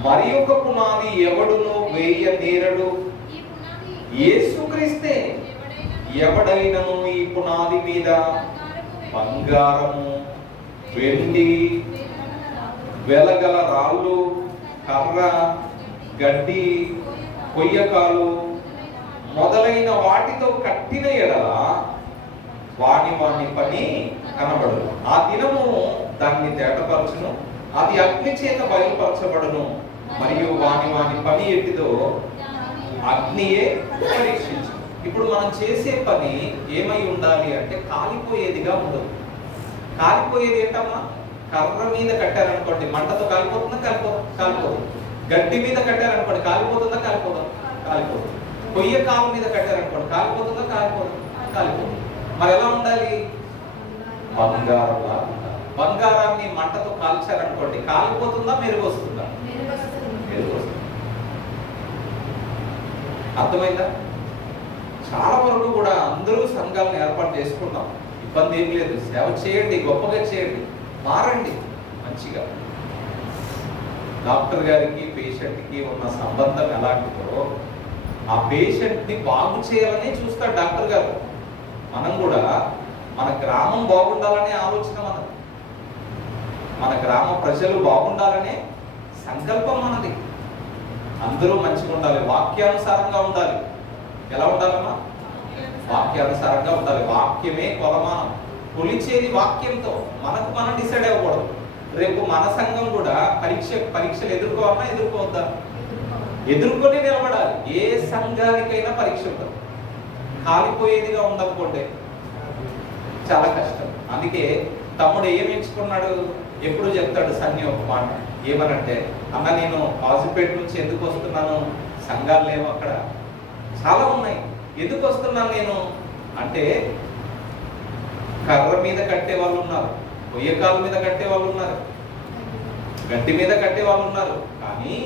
మరి ఒక పునాది ఎవడును వేయనేరడు, యేసుక్రీస్తే. ఎవడైనను ఈ పునాది మీద బంగారము, వెండి, వెలగల రాళ్ళు, కర్ర, గడ్డి, కొయ్యకాలు మొదలైన వాటితో కట్టిన ఎడల వాని పని కనబడదు. ఆ దినము దాన్ని తేటపరచును, అది అగ్ని చేత బయలుపరచబడును. మరియు వాని పని ఎట్టిదో అగ్నియే పరీక్షించు. ఇప్పుడు మనం చేసే పని ఏమై ఉండాలి అంటే కాలిపోయేదిగా ఉండదు. కాలిపోయేది ఏంటమ్మా? కర్ర మీద కట్టారనుకోండి, మంటతో కాలిపోతుందా? కాలిపోదు. గడ్డి మీద కట్టారనుకోండి, కాలిపోతుందా? కాలిపోదు. కొయ్య కాలు మీద కట్టారనుకోండి, కాలిపోతుందా? కాలిపోదు. మరి ఎలా ఉండాలి? బంగారంలా ఉండాలి. బంగారాన్ని మంటతో కాల్చారనుకోండి, కాలిపోతుందా? మెరుగు వస్తుందా? మెరుగు వస్తుంది. అర్థమైందా? చాలా వరకు కూడా అందరూ సంఘాలను ఏర్పాటు చేసుకున్నాం, ఇబ్బంది ఏం లేదు. సేవ చేయండి, గొప్పగా చేయండి, మారండి మంచిగా. డాక్టర్ గారికి పేషెంట్కి ఉన్న సంబంధం ఎలాంటిదో ఆ పేషెంట్ని బాగు చేయాలని చూస్తాడు డాక్టర్ గారు. మనం కూడా మన గ్రామం బాగుండాలనే ఆలోచన మనది, మన గ్రామ ప్రజలు బాగుండాలనే సంకల్పం మనది. అందరూ మంచిగా ఉండాలి, వాక్యానుసారంగా ఉండాలి. ఎలా ఉండాలమ్మా? వాక్యానుసారంగా ఉండాలి. వాక్యమే కొలమానం. కొలిచేది వాక్యంతో. మనకు మనం డిసైడ్ అవ్వకూడదు. రేపు మన సంఘం కూడా పరీక్షలు ఎదుర్కోవద్దా? ఎదుర్కొని నిలబడాలి. ఏ సంఘానికైనా పరీక్ష ఉంటుంది. కాలిపోయేదిగా ఉండకపోతే చాలా కష్టం. అందుకే తమ్ముడు ఏం ఎంచుకున్నాడు? ఎప్పుడు చెప్తాడు సన్ని ఒక మాట, ఏమనంటే, అన్న నేను కాజుపేట నుంచి ఎందుకు వస్తున్నాను? సంఘాలు లేవు అక్కడ, చాలా ఉన్నాయి. ఎందుకు వస్తున్నాను నేను అంటే, కర్ర మీద కట్టే వాళ్ళు ఉన్నారు, కొయ్యకాల మీద కట్టే వాళ్ళు ఉన్నారు, గడ్డి మీద కట్టే వాళ్ళు ఉన్నారు. కానీ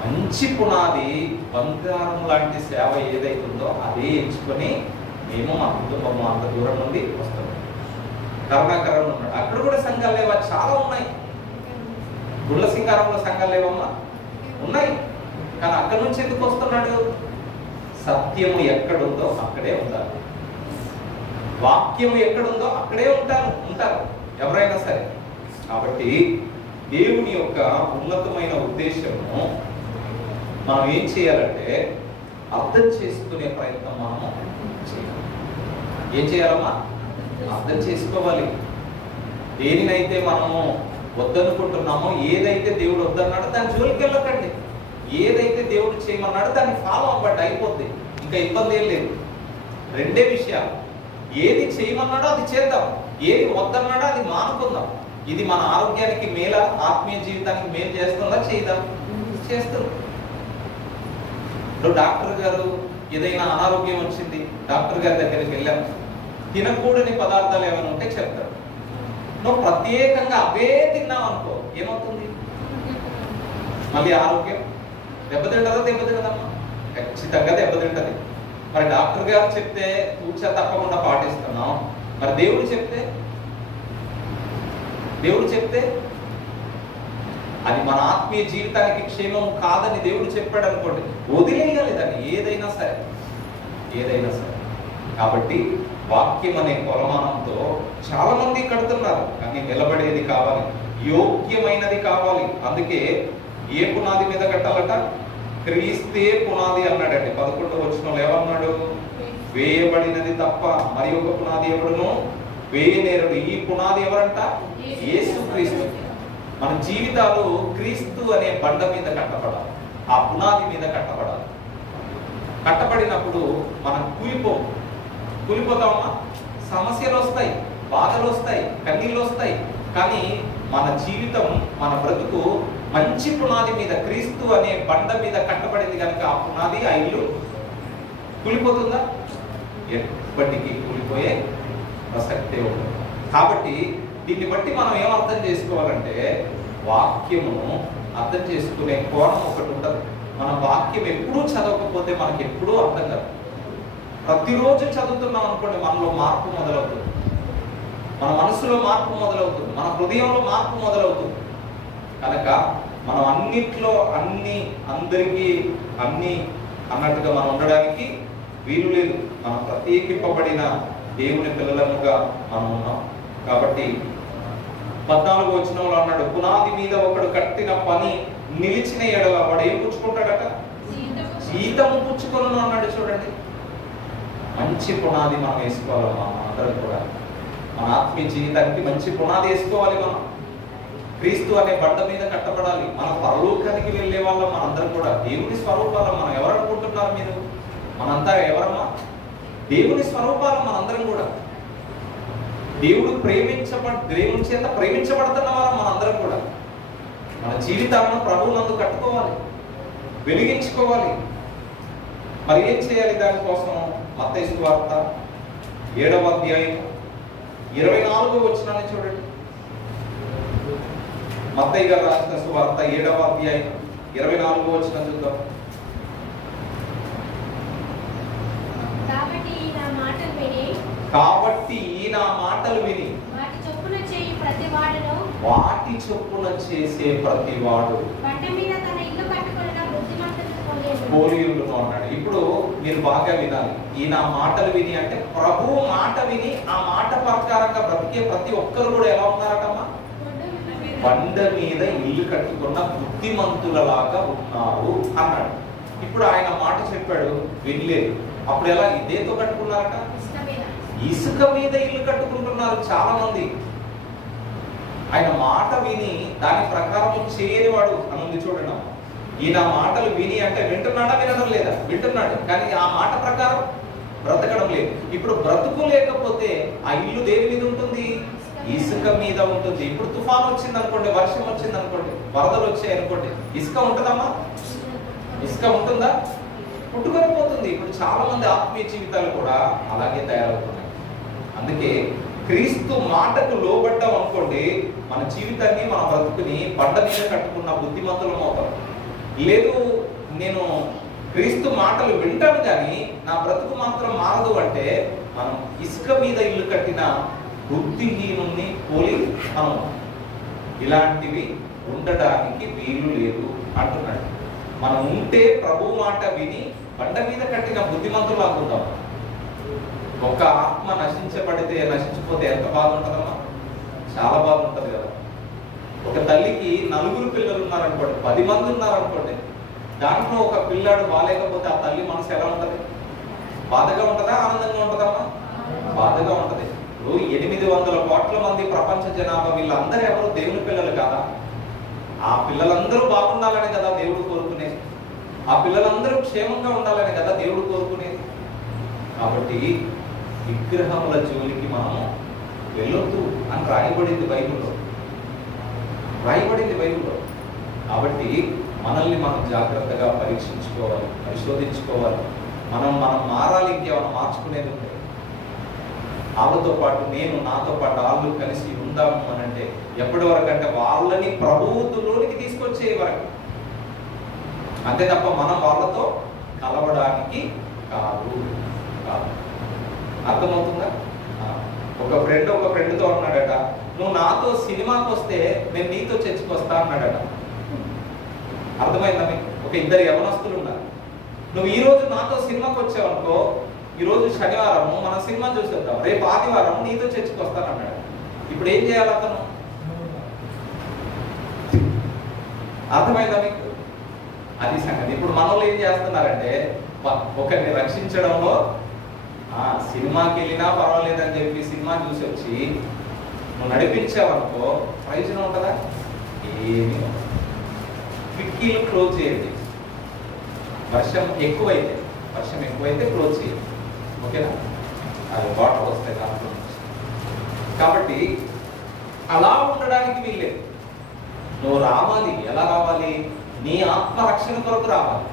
మంచి పునాది, బంగారం లాంటి సేవ ఏదైతుందో అదే ఎంచుకొని మేము మా కుటుంబం అంత దూరం నుండి వస్తాం. కరుణాకరం ఉన్నాడు, అక్కడ కూడా సంఘాలు లేవా? చాలా ఉన్నాయి. గుళ్ళ సింగారంలో సంఘాలు లేవమ్మా? ఉన్నాయి. కానీ అక్కడి నుంచి ఎందుకు వస్తున్నాడు? సత్యము ఎక్కడుందో అక్కడే ఉండాలి, వాక్యము ఎక్కడుందో అక్కడే ఉంటారు ఎవరైనా సరే. కాబట్టి దేవుని యొక్క ఉన్నతమైన ఉద్దేశము మనం ఏం చేయాలంటే అర్థం చేసుకునే ప్రయత్నం మనము చేయాలి. ఏం చేయాలమ్మా? అర్థం చేసుకోవాలి. దేనినైతే మనము వద్దనుకుంటున్నామో, ఏదైతే దేవుడు వద్దన్నాడో దాని జోలికి వెళ్ళకండి. ఏదైతే దేవుడు చేయమన్నాడో దాన్ని ఫాలో అవ్వండి, అయిపోద్ది. ఇంకా ఇబ్బంది ఏం లేదు. రెండే విషయాలు. ఏది చేయమన్నాడో అది చేద్దాం, ఏది వద్దన్నాడో అది మానుకుందాం. ఇది మన ఆరోగ్యానికి మేల, ఆత్మీయ జీవితానికి మేలు చేస్తుందా? చేద్దాం, చేస్తుంది. ఇప్పుడు డాక్టర్ గారు ఏదైనా అనారోగ్యం వచ్చింది, డాక్టర్ గారి దగ్గరికి వెళ్ళాం, తినకూడని పదార్థాలు ఏమైనా ఉంటే చెప్తారు. నువ్వు ప్రత్యేకంగా అవే తిన్నావు అనుకో, ఏమవుతుంది? మళ్ళీ ఆరోగ్యం దెబ్బతింటదమ్మా? ఖచ్చితంగా దెబ్బతింటది. మరి డాక్టర్ గారు చెప్తే తూచా తప్పకుండా పాటిస్తున్నాం. మరి దేవుడు చెప్తే అది మన ఆత్మీయ జీవితానికి క్షేమం కాదని దేవుడు చెప్పాడు అనుకోండి, వదిలేయాలి దాన్ని, ఏదైనా సరే. కాబట్టి వాక్యం అనే కొలమానంతో చాలా మంది కడుతున్నారు, కానీ నిలబడేది కావాలి, యోగ్యమైనది కావాలి. అందుకే ఏ పునాది మీద కట్టాలట? క్రీస్తే పునాది అన్నాడండి. 11వ వచనంలో ఏమన్నాడు? వేయబడినది తప్ప మరి ఒక పునాది ఎవడును వేయనేరుడు. ఈ పునాది ఎవరంట? యేసుక్రీస్తు. మన జీవితాలు క్రీస్తు అనే బండ మీద కట్టబడాలి, ఆ పునాది మీద కట్టబడాలి. కట్టబడినప్పుడు మనం కూలిపోతామా? సమస్యలు వస్తాయి, బాధలు వస్తాయి, కన్నీళ్ళు వస్తాయి. కానీ మన జీవితం, మన బ్రతుకు మంచి పునాది మీద, క్రీస్తు అనే బండ మీద కట్టబడింది కనుక ఆ పునాది, ఆ ఇల్లు కూలిపోతుందా? ఎప్పటికీ కూలిపోయే ప్రసక్తే ఉంటుంది. కాబట్టి దీన్ని బట్టి మనం ఏం అర్థం చేసుకోవాలంటే, వాక్యమును అర్థం చేసుకునే కోణం ఒకటి ఉంటుంది. మన వాక్యం ఎప్పుడూ చదవకపోతే మనకి ఎప్పుడూ అర్థం కాదు. ప్రతిరోజు చదువుతున్నాం అనుకోండి, మనలో మార్పు మొదలవుతుంది, మన మనసులో మార్పు మొదలవుతుంది, మన హృదయంలో మార్పు మొదలవుతుంది. కనుక మనం అన్నిట్లో అందరికీ అన్ని అన్నట్టుగా మనం ఉండడానికి వీలు లేదు. మనం ప్రత్యేకింపబడిన దేవుని పిల్లలముగా మనం ఉన్నాం. కాబట్టి 14వ వచనంలో అన్నాడు, పునాది మీద ఒకడు కట్టిన పని నిలిచిన ఎడల వాడు ఏం పుచ్చుకుంటాడట? జీతము పుచ్చుకొను అన్నాడు. చూడండి, మంచి పునాది మనం వేసుకోవాలమ్మా. అందరం కూడా మన ఆత్మీయ జీవితానికి మంచి పునాది వేసుకోవాలి. మనం క్రీస్తు అనే బండ మీద కట్టబడాలి. మన పరలోకానికి వెళ్ళే వాళ్ళం మనందరం కూడా. దేవుని స్వరూపాలం. మనం ఎవరు అనుకుంటున్నారు మీరు? మనంతా ఎవరమ్మా? దేవుని స్వరూపాలం మనందరం కూడా. దేవుని చేత ప్రేమించబడుతున్న వారం మనందరం కూడా. మన జీవితాలను ప్రభువునందు కట్టుకోవాలి, వెలిగించుకోవాలి. మరి ఏం చేయాలి దానికోసం? మత్తయి సువార్త 7వ అధ్యాయం 24వ వచనాన్ని చూడండి. మత్తయి గారు రాసిన సువార్త 7వ అధ్యాయం 24వ వచనం చూద్దాం. కాబట్టి ఈ నా మాటలు విని వాటి చొప్పున చేసే ప్రతివాడు బండ మీద తన ఇల్లు కట్టుకొనిన బుద్ధిమంతుడు పోలియులను అన్నాడు. ఇప్పుడు మీరు బాగా వినాలి. ఈ నా మాటలు విని అంటే ప్రభువు మాట విని ఆ మాట ప్రకారంగా బ్రతికే ప్రతి ఒక్కరు కూడా ఎలా ఉన్నారటమ్మా? బండ మీద ఇల్లు కట్టుకున్న బుద్ధిమంతులలాగా ఉన్నారు అన్నాడు. ఇప్పుడు ఆయన మాట చెప్పాడు, వినలేదు. అప్పుడు ఎలా? ఇదేతో కట్టుకున్నారట? ఇసుక మీద ఇల్లు కట్టుకుంటున్నారు చాలా మంది. ఆయన మాట విని దాని ప్రకారం చేయని వాడు అని ఉంది చూడండి. ఈయన మాటలు విని అంటే వింటున్నాడా? వినడం లేదా? వింటున్నాడు, కానీ ఆ మాట ప్రకారం బ్రతకడం లేదు. ఇప్పుడు బ్రతుకు లేకపోతే ఆ ఇల్లు దేని మీద ఉంటుంది? ఇసుక మీద ఉంటుంది. ఇప్పుడు తుఫాన్ వచ్చింది అనుకోండి, వర్షం వచ్చింది అనుకోండి, వరదలు వచ్చాయి అనుకోండి, ఇసుక ఉంటుందమ్మా? ఇసుక ఉంటుందా? పుట్టుకొని పోతుంది. ఇప్పుడు చాలా మంది ఆత్మీయ జీవితాలు కూడా అలాగే తయారవుతున్నాయి. అందుకే క్రీస్తు మాటకు లోబడ్డాం అనుకోండి, మన జీవితాన్ని, మన బ్రతుకుని బండ మీద కట్టుకున్న బుద్ధిమంతులం అవుతాం. లేదు, నేను క్రీస్తు మాటలు వింటాను కానీ నా బ్రతుకు మాత్రం మారదు అంటే మనం ఇసుక మీద ఇల్లు కట్టిన బుద్ధిహీనుని పోలి మనం. ఇలాంటివి ఉండడానికి వీలు లేదు అంటున్నాడు. మనం ఉంటే ప్రభు మాట విని బండ మీద కట్టిన బుద్ధిమంతులు అనుకుంటాం. ఒక ఆత్మ నశించిపోతే ఎంత బాధ ఉంటుందమ్మా? చాలా బాధ ఉంటుంది కదా. ఒక తల్లికి 4 పిల్లలు ఉన్నారనుకోండి, 10 మంది ఉన్నారనుకోండి, దాంట్లో ఒక పిల్లాడు బాగాలేకపోతే ఆ తల్లి మనసు ఎలా ఉంటది? బాధగా ఉంటుందా, ఆనందంగా ఉంటుందమ్మా? బాధగా ఉంటది. ఇప్పుడు 800 కోట్ల మంది ప్రపంచ జనాభా, వీళ్ళందరూ ఎవరు దేవుని పిల్లలు కాదా? ఆ పిల్లలందరూ బాగుండాలని కదా దేవుడు కోరుకునేది. ఆ పిల్లలందరూ క్షేమంగా ఉండాలని కదా దేవుడు కోరుకునేది. కాబట్టి విగ్రహముల జోలికి మనం వెళ్ళొద్దు అని రాయబడింది బైబిల్లో. కాబట్టి మనల్ని మనం జాగ్రత్తగా పరీక్షించుకోవాలి, పరిశోధించుకోవాలి. మనం మారాలి. ఇంకేమైనా మార్చుకునేది ఉంది. వాళ్ళతో పాటు నేను, నాతో పాటు వాళ్ళు కలిసి ఉందాము అని అంటే ఎప్పటి వరకు అంటే వాళ్ళని ప్రభువులోనికి తీసుకొచ్చే వరకు. అంతే తప్ప మనం వాళ్ళతో కలవడానికి కాదు. అర్థమవుతుందా? ఒక ఫ్రెండ్తో అన్నాడట, నువ్వు నాతో సినిమాకి వస్తే నేను నీతో చర్చికి వస్తా అన్నాడట. అర్థమైందా మీకు? ఒక 2 యవనస్తులు ఉన్నారు. నువ్వు ఈ రోజు నాతో సినిమాకి వచ్చావు అనుకో, ఈ రోజు శనివారం మనం సినిమా చూసేద్దాం, రేపు ఆదివారం నీతో చర్చికి వస్తానన్నాడు. ఇప్పుడు ఏం చేయాలి అతను? అర్థమైందా మీకు? అది సంగతి. ఇప్పుడు మనోళ్ళు ఏం చేస్తున్నారంటే ఒకరిని రక్షించడంలో సినిమాకి వెళ్ళినా పర్వాలేదని చెప్పి సినిమా చూసి వచ్చి నువ్వు నడిపించావనుకో ప్రయోజనం ఉంటుందా? ఏమీ. కిటికీలు క్లోజ్ చేయండి. వర్షం ఎక్కువైతే క్లోజ్ చేయండి. ఓకేనా? అది వాటర్ వస్తాయి దాంట్లో. కాబట్టి అలా ఉండడానికి వీల్లేదు. నువ్వు రావాలి. ఎలా రావాలి? నీ ఆత్మరక్షణ కొరకు రావాలి.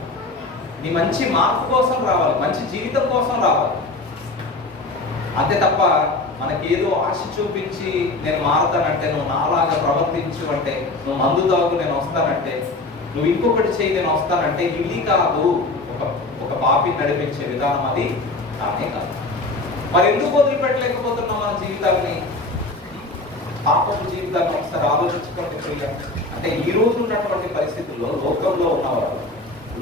నీ మంచి మార్పు కోసం రావాలి. మంచి జీవితం కోసం రావాలి. అంతే తప్ప మనకేదో ఆశ చూపించి నేను మారుతానంటే, నువ్వు నాలాగా ప్రవర్తించు అంటే, నువ్వు మందు తాగు నేను వస్తానంటే, నువ్వు ఇంకొకటి చేయి నేను వస్తానంటే, ఇది కాదు ఒక పాపిని నడిపించే విధానం. అది కానే కాదు. మరి ఎందుకు వదిలిపెట్టలేకపోతున్నాం మన జీవితాన్ని? పాపపు జీవితాన్ని ఒకసారి ఆలోచించుకోండి. అంటే ఈ రోజు ఉన్నటువంటి పరిస్థితుల్లో లోకంలో ఉన్నవారు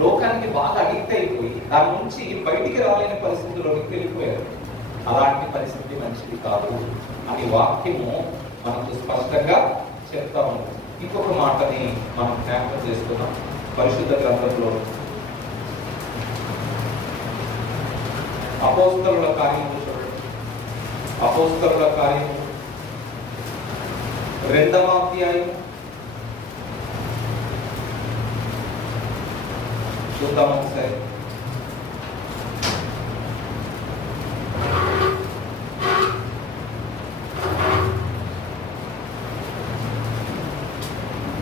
లోకానికి బాగా అడిక్ట్ అయిపోయి దాని నుంచి బయటికి రాలేని పరిస్థితుల్లోకి వెళ్ళిపోయారు. అలాంటి పరిస్థితి మంచిది కాదు అని వాక్యము మనకు స్పష్టంగా చెప్తా ఉంది. ఇంకొక మాటని మనం జ్ఞాపకం చేసుకున్నాం. పరిశుద్ధ గ్రంథంలో అపోస్తలుల కార్యము చూడండి. అపోస్తలుల కార్యము 2వ అధ్యాయం చూద్దాం ఒకసారి.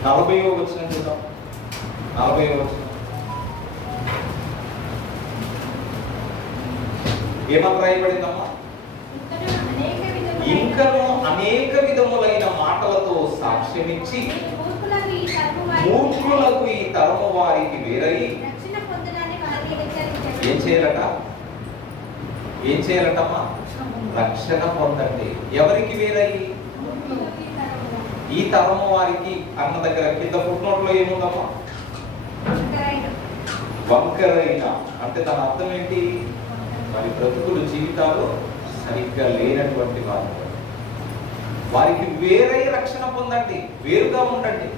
నలభై వచనం చూద్దాం. 40వ వచనం ఏమని రాయబడిందమ్మా? ఇంకను అనేక విధములైన మాటలతో సాక్ష్యమిచ్చి మూర్ఖులకు ఈ తరము వారికి వేరై ఏం చేయాలటమ్మా? రక్షణ పొందండి. ఎవరికి వేరై? ఈ తరము వారికి అన్న దగ్గర కింద ఫుట్నోట్లో ఏముందమ్మా? వంకరైన అంటే దాని అర్థం ఏంటి? మరి బ్రతుకులు జీవితాలు సరిగ్గా లేనటువంటి వారికి వేరై రక్షణ పొందండి. వేరుగా ఉండండి.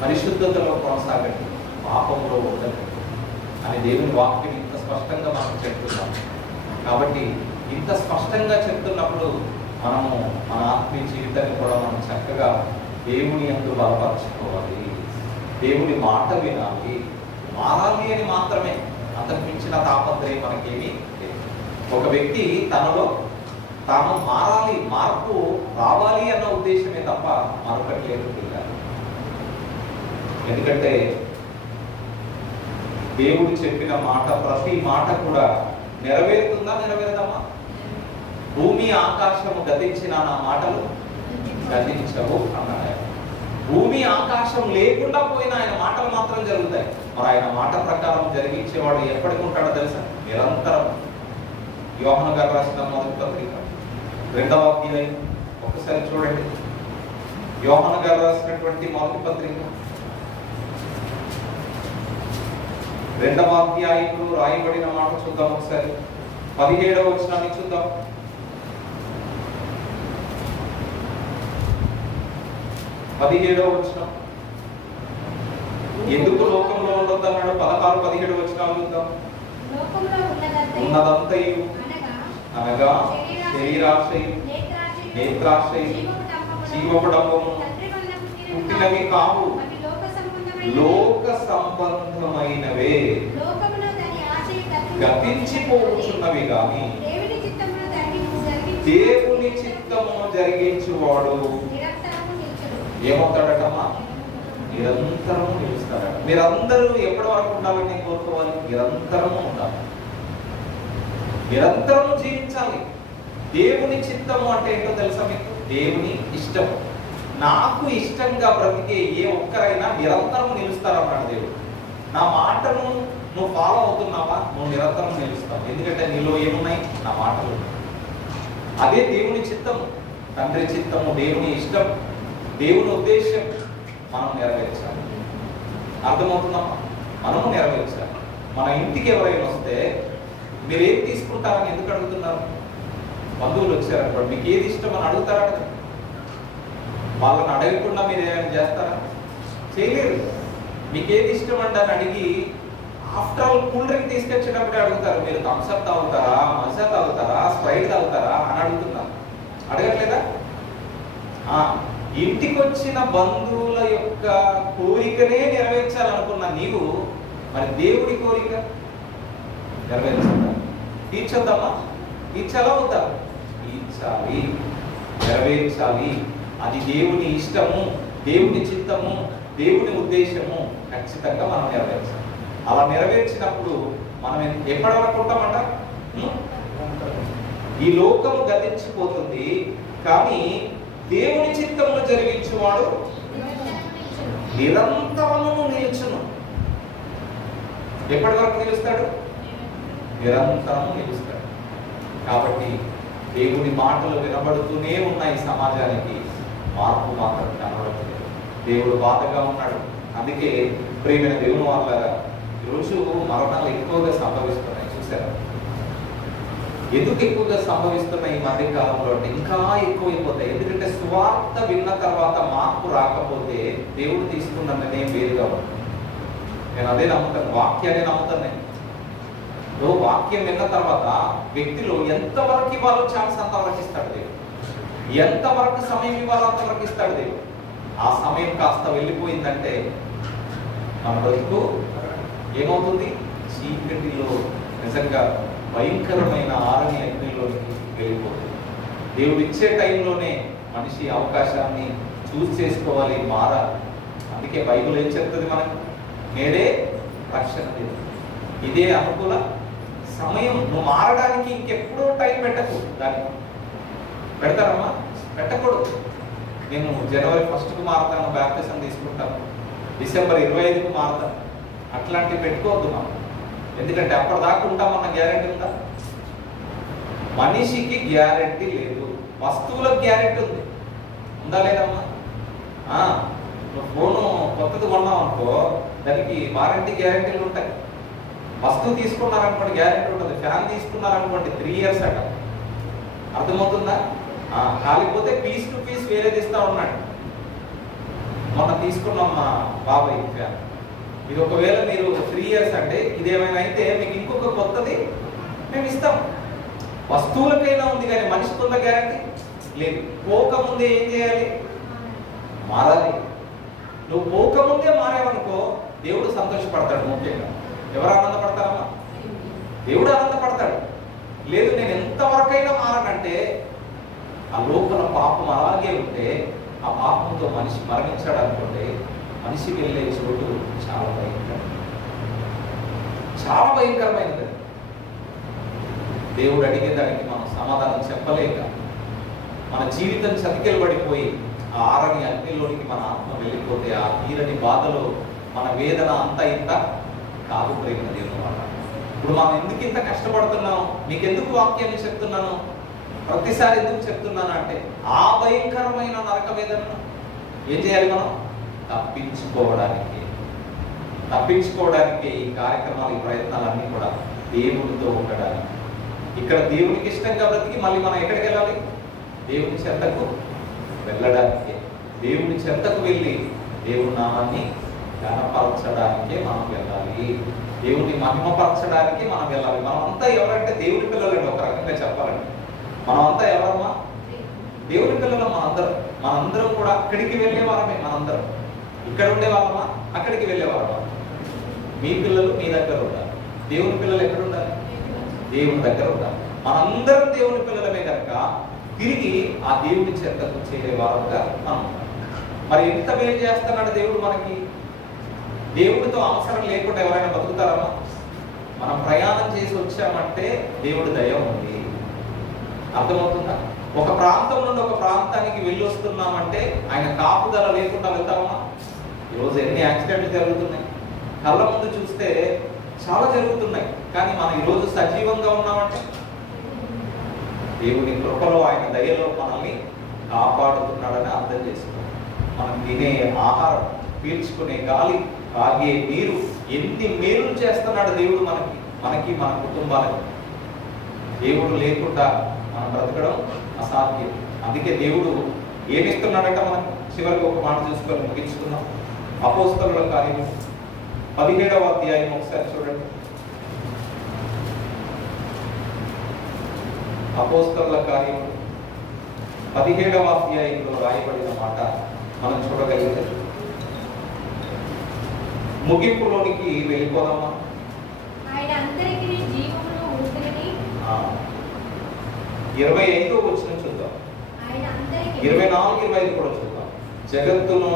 పరిశుద్ధతలో కొనసాగండి. పాపంలో ఉండండి అని దేవుని వాక్యం ఇంత స్పష్టంగా మనం చెప్తున్నాం. కాబట్టి ఇంత స్పష్టంగా చెప్తున్నప్పుడు మనము మన ఆత్మీయ జీవితాన్ని కూడా మనం చక్కగా దేవుని యందు బలపరచుకోవాలి. దేవుని మాట వినాలి. మారాలి అని మాత్రమే, అంతకు మించిన తాపత్రయం మనకేమీ లేదు. ఒక వ్యక్తి తనలో తాను మారాలి, మార్పు రావాలి అన్న ఉద్దేశమే తప్ప మరొకటి లేదు. ఎందుకంటే దేవుడు చెప్పిన మాట, ప్రతి మాట కూడా నెరవేరుతుందా? నెరవేరదమ్మా? భూమి ఆకాశము గతించిన నా మాటలు గతించవు అన్నాడు. భూమి ఆకాశం లేకుండా పోయిన ఆయన మాటలు మాత్రం జరుగుతాయి. మరి ఆయన మాట ప్రకారం జరిగించేవాడు ఎప్పటికి ఉంటాడో తెలుసా? నిరంతరం. యోహాను గారు రాసిన మొదటి పత్రిక 2వ అధ్యాయం ఒకసారి చూడండి. యోహాను గారు రాసినటువంటి మొదటి పత్రిక 2వ అధ్యాయంలో రాయబడిన మాట చూద్దాం ఒకసారి. 17వ వచనాన్ని చూద్దాం. 17వ వచనం. ఎందుకు లోకంలో ఉండొద్దన్నాడు? 16, 17 వచనాలు చూద్దాం. లోకంలో ఉన్నదంతయు అనగా శరీరాశయు, నేత్రాశయు, నేత్రాశయు, జీవపడంబము పుట్టినవి కావు, లోక సంబంధమైనవే, గతించిపోతున్నవి గాని దేవుని చిత్తమును జరిగించువాడు ఏమవుతాడటమ్మా? నిరంతరము నిలుస్తాడట. మీరందరూ ఎప్పటి వరకు ఉండాలని కోరుకోవాలి? నిరంతరము ఉండాలి, నిరంతరము జీవించాలి. దేవుని చిత్తము అంటే ఏంటో తెలుసా మీకు? దేవుని ఇష్టం. నాకు ఇష్టంగా బ్రతికే ఏ ఒక్కరైనా నిరంతరం నిలుస్తారన్నాడు దేవుడు. నా మాటను నువ్వు ఫాలో అవుతున్నావా? నువ్వు నిరంతరం నిలుస్తావు. ఎందుకంటే నీలో ఏమున్నాయి? నా మాటలు. అదే దేవుని చిత్తము, తండ్రి చిత్తము, దేవుని ఇష్టం, దేవుని ఉద్దేశం మనం నెరవేర్చాలి. అర్థమవుతుందమ్మా? మనము నెరవేర్చాలి. మన ఇంటికి ఎవరైనా వస్తే మీరు ఏది తీసుకుంటారని ఎందుకు అడుగుతున్నారు? బంధువులు వచ్చారనుకోండి, మీకు ఏది ఇష్టం అని అడుగుతారా? వాళ్ళని అడగకుండా మీరు ఏమైనా చేస్తారా? చేయలేరు. మీకు ఏది ఇష్టం అండి అని అడిగి ఆఫ్టర్ ఆల్ కూల్ డ్రింక్ తీసుకొచ్చేటప్పుడే అడుగుతారు, మీరు థమ్స్అప్ తాగుతారా, మజా తాగుతారా, స్ప్రైట్ తాగుతారా అని అడుగుతున్నారు. అడగట్లేదా? ఇంటికి వచ్చిన బంధువుల యొక్క కోరికనే నెరవేర్చాలనుకున్న నీవు మరి దేవుడి కోరిక నెరవేర్చాలి. తీర్చొద్దామా? తీర్చాలా వద్దా? తీర్చాలి, నెరవేర్చాలి. అది దేవుని ఇష్టము, దేవుని చిత్తము, దేవుని ఉద్దేశము. ఖచ్చితంగా మనం నెరవేర్చాలి. అలా నెరవేర్చినప్పుడు మనం ఎప్పటి వరకు ఉంటామంట? ఈ లోకము గతించిపోతుంది, కానీ దేవుని చిత్తమును జరిగించువాడు నిరంతరము నిలుచును. ఎప్పటి వరకు నిలుస్తాడు? నిరంతరము నిలుస్తాడు. కాబట్టి దేవుని మాటలు వినబడుతూనే ఉన్నాయి. సమాజానికి మార్పు మాత్రం కనబడట్లేదు. దేవుడు బాధగా ఉన్నాడు. అందుకే ప్రియమైన దేవుని వాళ్ళగా ఈరోజు మరణాలు ఎక్కువగా సంభవిస్తున్నాయి. చూసారా? ఎందుకు ఎక్కువగా సంభవిస్తున్నాయి ఈ మధ్య కాలంలో అంటే ఇంకా ఎక్కువైపోతాయి. ఎందుకంటే సువార్త విన్న తర్వాత మార్పు రాకపోతే దేవుడు తీసుకున్న నిర్ణయం వేరుగా ఉంటుంది. నేను అదే నమ్ముతాను, వాక్యాన్ని నమ్ముతాను. నేను వాక్యం విన్న తర్వాత వ్యక్తిలో ఎంతవరకు ఇవ్వాలో ఛాన్స్ అంతవరకు ఇస్తాడు దేవుడు. ఎంతవరకు సమయం ఇవ్వాలో అంతవరకు ఇస్తాడు దేవుడు. ఆ సమయం కాస్త వెళ్ళిపోయిందంటే మన బ్రతుకు ఏమవుతుంది? చీకటిలో నిజంగా భయంకరమైన ఆరని అగ్నిలోకి వెళ్ళిపోతుంది. దేవుడు ఇచ్చే టైంలోనే మనిషి అవకాశాన్ని చూస్ చేసుకోవాలి, మారాలి. అందుకే బైబిల్ ఏం చెప్తుంది మనకు? నేడే రక్షణ లేదు, ఇదే అనుకూల సమయం. నువ్వు మారడానికి ఇంకెప్పుడో టైం పెట్టకు. దానికి పెడతారమ్మా? పెట్టకూడదు. నేను జనవరి 1కు మారుతాను, బ్యాప్టిజం తీసుకుంటాను, డిసెంబర్ 25కు మారుతాను, అట్లాంటివి పెట్టుకోవద్దు మనం. ఎందుకంటే అప్పటిదాకా ఉంటామన్న గ్యారెంటీ ఉందా? మనిషికి గ్యారెంటీ లేదు, వస్తువులకు గ్యారెంటీ ఉంది. ఉందా లేదమ్మా? నువ్వు ఫోను కొత్తది కొన్నావు అనుకో, దానికి వారంటీ గ్యారెంటీలు ఉంటాయి. వస్తువు తీసుకున్నారనుకోండి గ్యారెంటీ ఉంటుంది. ఫ్యాన్ తీసుకున్నారనుకోండి 3 years అట. అర్థమవుతుందా? కాలిపోతే పీస్ టు పీస్ వేరేది ఇస్తా ఉన్నాడు. మొన్న తీసుకున్నాం మా బాబాయ్ ఫ్యాన్. ఇది ఒకవేళ మీరు 3 years అంటే ఇదేమైనా అయితే మీకు ఇంకొక కొత్తది మేము ఇస్తాం. వస్తువులకైనా ఉంది కానీ మనిషికి ఉన్న గ్యారెంటీ లేదు. పోకముందే ఏం చేయాలి? మారాలి. నువ్వు పోకముందే మారావనుకో దేవుడు సంతోషపడతాడు. ముఖ్యంగా ఎవరు ఆనందపడతారమ్మా? దేవుడు ఆనందపడతాడు. లేదు నేను ఎంతవరకైనా మారనంటే ఆ లోపల పాపం అలాగే ఉంటే ఆ పాపంతో మనిషి మరణించాడు అనుకోండి, మనిషి వెళ్ళే చోటు చాలా భయంకరం, చాలా భయంకరమైనది. దేవుడు అడిగే దానికి మనం సమాధానం చెప్పలేక మన జీవితం చతికిలు పడిపోయి ఆ ఆరని అగ్నిలోనికి మన ఆత్మ వెళ్ళిపోతే ఆ తీరని బాధలో మన వేదన అంత ఇంత కాదు. ప్రేమ దేవుని వల్ల ఇప్పుడు మనం ఎందుకు ఇంత కష్టపడుతున్నాం? మీకు ఎందుకు వాక్యాన్ని చెప్తున్నాను? ప్రతిసారి ఎందుకు చెప్తున్నాను అంటే ఆ భయంకరమైన నరక వేదనను ఏం చేయాలి? మనం తప్పించుకోవడానికి ఈ కార్యక్రమాలు, ఈ ప్రయత్నాలన్నీ కూడా దేవునితో ఉండడానికి. ఇక్కడ దేవునికి ఇష్టంగా బ్రతికి మళ్ళీ మనం ఎక్కడికి వెళ్ళాలి? దేవుని చెంతకు వెళ్ళడానికి. దేవుని చెంతకు వెళ్ళి దేవుని నామాన్ని ఘనపరచడానికే మనం వెళ్ళాలి. దేవుని మహిమపరచడానికి మనం వెళ్ళాలి. మనమంతా ఎవరంటే దేవుని పిల్లలండి. ఒక రకంగా చెప్పాలంటే మనమంతా ఎవరమ్మా? దేవుని పిల్లలు. మనందరం కూడా అక్కడికి వెళ్ళేవారమే. మనందరం ఇక్కడ ఉండేవారమా? అక్కడికి వెళ్ళేవారమా? మీ పిల్లలు మీ దగ్గర ఉండాలి. దేవుని పిల్లలు ఎక్కడ ఉండాలి? దేవుని దగ్గర ఉండాలి. మనందరం దేవుని పిల్లలమే కనుక తిరిగి ఆ దేవుని చెంతకు చేరేవారుగా మనం. మరి ఎంత మేలు చేస్తున్నాడు దేవుడు మనకి? దేవుడితో అవసరం లేకుండా ఎవరైనా బతుకుతారమ్మా? మనం ప్రయాణం చేసి వచ్చామంటే దేవుడి దయ ఉంది. అర్థమవుతుందా? ఒక ప్రాంతం నుండి ఒక ప్రాంతానికి వెళ్ళి వస్తున్నామంటే ఆయన కాపుదల లేకుండా వెళ్తామా? ఈరోజు ఎన్ని యాక్సిడెంట్లు జరుగుతున్నాయి, కళ్ళ ముందు చూస్తే చాలా జరుగుతున్నాయి. కానీ మనం ఈరోజు సజీవంగా ఉన్నామంటే దేవుని కృపలో ఆయన దయలో మనల్ని కాపాడుతున్నాడని అర్థం చేసుకోవాలి. మనం తినే ఆహారం, పీల్చుకునే గాలి, తాగే నీరు, ఎన్ని మేలు చేస్తున్నాడు దేవుడు మనకి మన కుటుంబాలకి. దేవుడు లేకుండా మనం బ్రతకడం అసాధ్యం. అందుకే దేవుడు ఏమిస్తున్నాడంట మనకు? చివరికి ఒక మాట చూసుకొని ముగించుకున్నాం. అపోస్తలుల కార్యము 17వ అధ్యాయం ఒకసారి చూడండి. అపోస్తలుల కార్యం 17వ అధ్యాయంలో రాయబడిన మాట మనం చూడగలిగితే ముగింపులోనికి వెళ్ళిపోదామా? ఆయన అందరికీ జీవమును ఊపిరిని 25వ వచనం చూద్దాం. ఆయన అందరికీ 24, 25 కూడా చూద్దాం. జగత్తును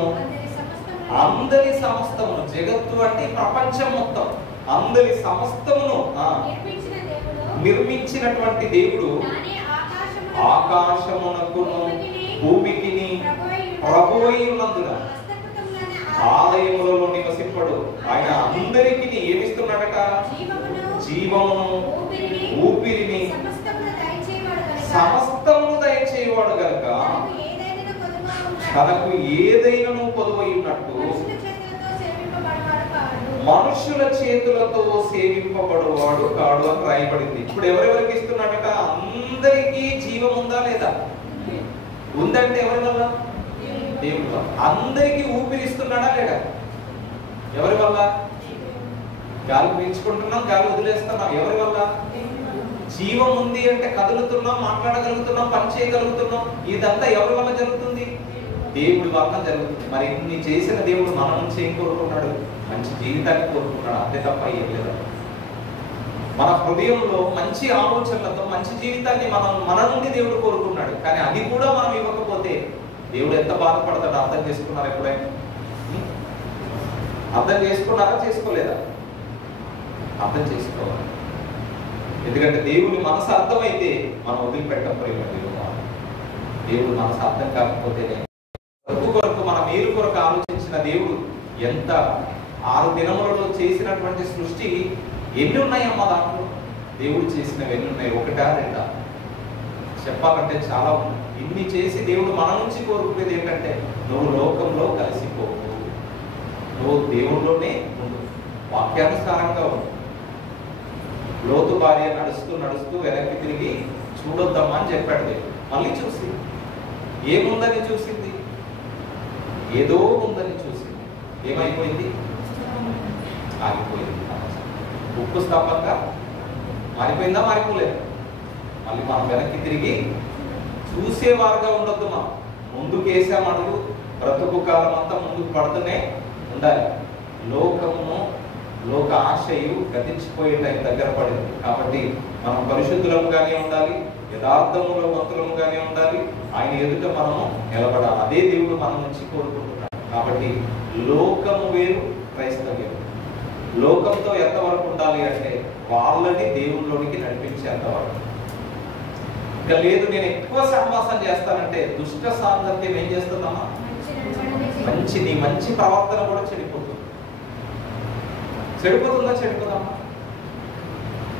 అందరి సమస్తమును, జగత్తు అంటే ప్రపంచం మొత్తం, అందరి సమస్తమును నిర్మించినటువంటి దేవుడు ఆకాశమునకును భూమికిని ప్రభువై ఉన్నందున ఆలయములలో నివసింపడు. ఆయన అందరికీ ఏమిస్తున్నాడట? జీవమును ఊపిరిని సమస్తమును దయచేవాడు గనుక తనకు ఏదైనా పొదువై ఉన్నట్టు మనుషుల చేతులతో సేవింపబడువాడు కాడు అని రాయబడింది. ఇప్పుడు ఎవరెవరికి ఇస్తున్నాడట? అందరికీ జీవం ఉందా లేదా? ఉందంటే ఎవరి వల్ల? దేవుడి వల్ల. అందరికీ ఊపిరిస్తున్నాడా లేడా? ఎవరి వల్ల? గాలి పీల్చుకుంటున్నాం, గాలి వదిలేస్తున్నాం. ఎవరి వల్ల? జీవం ఉంది అంటే కదులుతున్నాం, మాట్లాడగలుగుతున్నాం, పని చేయగలుగుతున్నాం. ఇదంతా ఎవరి వల్ల జరుగుతుంది? దేవుడి వల్ల జరుగుతుంది. మరి ఇన్ని చేసిన దేవుడు మన నుంచి ఏం కోరుకున్నాడు? మంచి జీవితాన్ని కోరుకున్నాడు. అంతే తప్ప ఏం లేదు. మన హృదయంలో మంచి ఆలోచనలతో మంచి జీవితాన్ని మన నుండి దేవుడు కోరుకున్నాడు. కానీ అది కూడా మనం ఇవ్వకపోతే దేవుడు ఎంత బాధపడతాడో అర్థం చేసుకున్నారా? ఎప్పుడైనా అర్థం చేసుకున్నారా? చేసుకోలేదా? అర్థం చేసుకోవాలి. ఎందుకంటే దేవుని మనసు అర్థమైతే మనం వదిలిపెట్టం. దేవుడు మనసు అర్థం కాకపోతేనే కొరకు మన మేలు కొరకు ఆలోచించిన దేవుడు ఎంత 6 దినములలో చేసినటువంటి సృష్టి ఎన్ని ఉన్నాయమ్మా దాంట్లో? దేవుడు చేసినవి ఎన్ని ఉన్నాయి? 1, 2 చెప్పాలంటే చాలా ఉన్నాయి. ఇన్ని చేసి దేవుడు మన నుంచి కోరుకునేది ఏంటంటే నువ్వు లోకంలో కలిసిపోవు, నువ్వు దేవుళ్ళలోనే ఉండు, వాక్యానుసారంగా ఉండు. లోతు భార్య నడుస్తూ వెనక్కి తిరిగి చూడొద్దమ్మా అని చెప్పాడు దేవుడు. మళ్ళీ చూసి ఏముందని చూసింది? ఏదో ఉందని చూసింది. ఏమైపోయింది? ఆగిపోయింది. ఉప్పు స్తంభంగా మారిపోయిందా? మారిపోలేదు. మళ్ళీ మనం వెనక్కి తిరిగి చూసేవారుగా ఉండొద్దు. మనం ముందుకు వేసామడుగు, బ్రతుకు కాలం అంతా ముందుకు పడుతూనే ఉండాలి. లోకమును లోక ఆశయు గతించిపోయే టైం దగ్గర పడింది. కాబట్టి మనం పరిశుద్ధులముగానే ఉండాలి, యథార్థములో వంతులముగానే ఉండాలి. ఆయన ఎదుట మనము నిలబడాలి. అదే దేవుడు మన నుంచి కోరుకుంటున్నాడు. కాబట్టి లోకము వేరు, క్రైస్తవ్యం. లోకంతో ఎంతవరకు ఉండాలి అంటే వాళ్ళని దేవుళ్ళలోనికి నడిపించేంతవరకు. ఇంకా లేదు నేను ఎక్కువ సహవాసం చేస్తానంటే దుష్ట సాంగత్యం ఏం చేస్తుందమ్మా? నీ మంచి ప్రవర్తన కూడా చెడిపోతుందా? చెడిపోదమ్మా?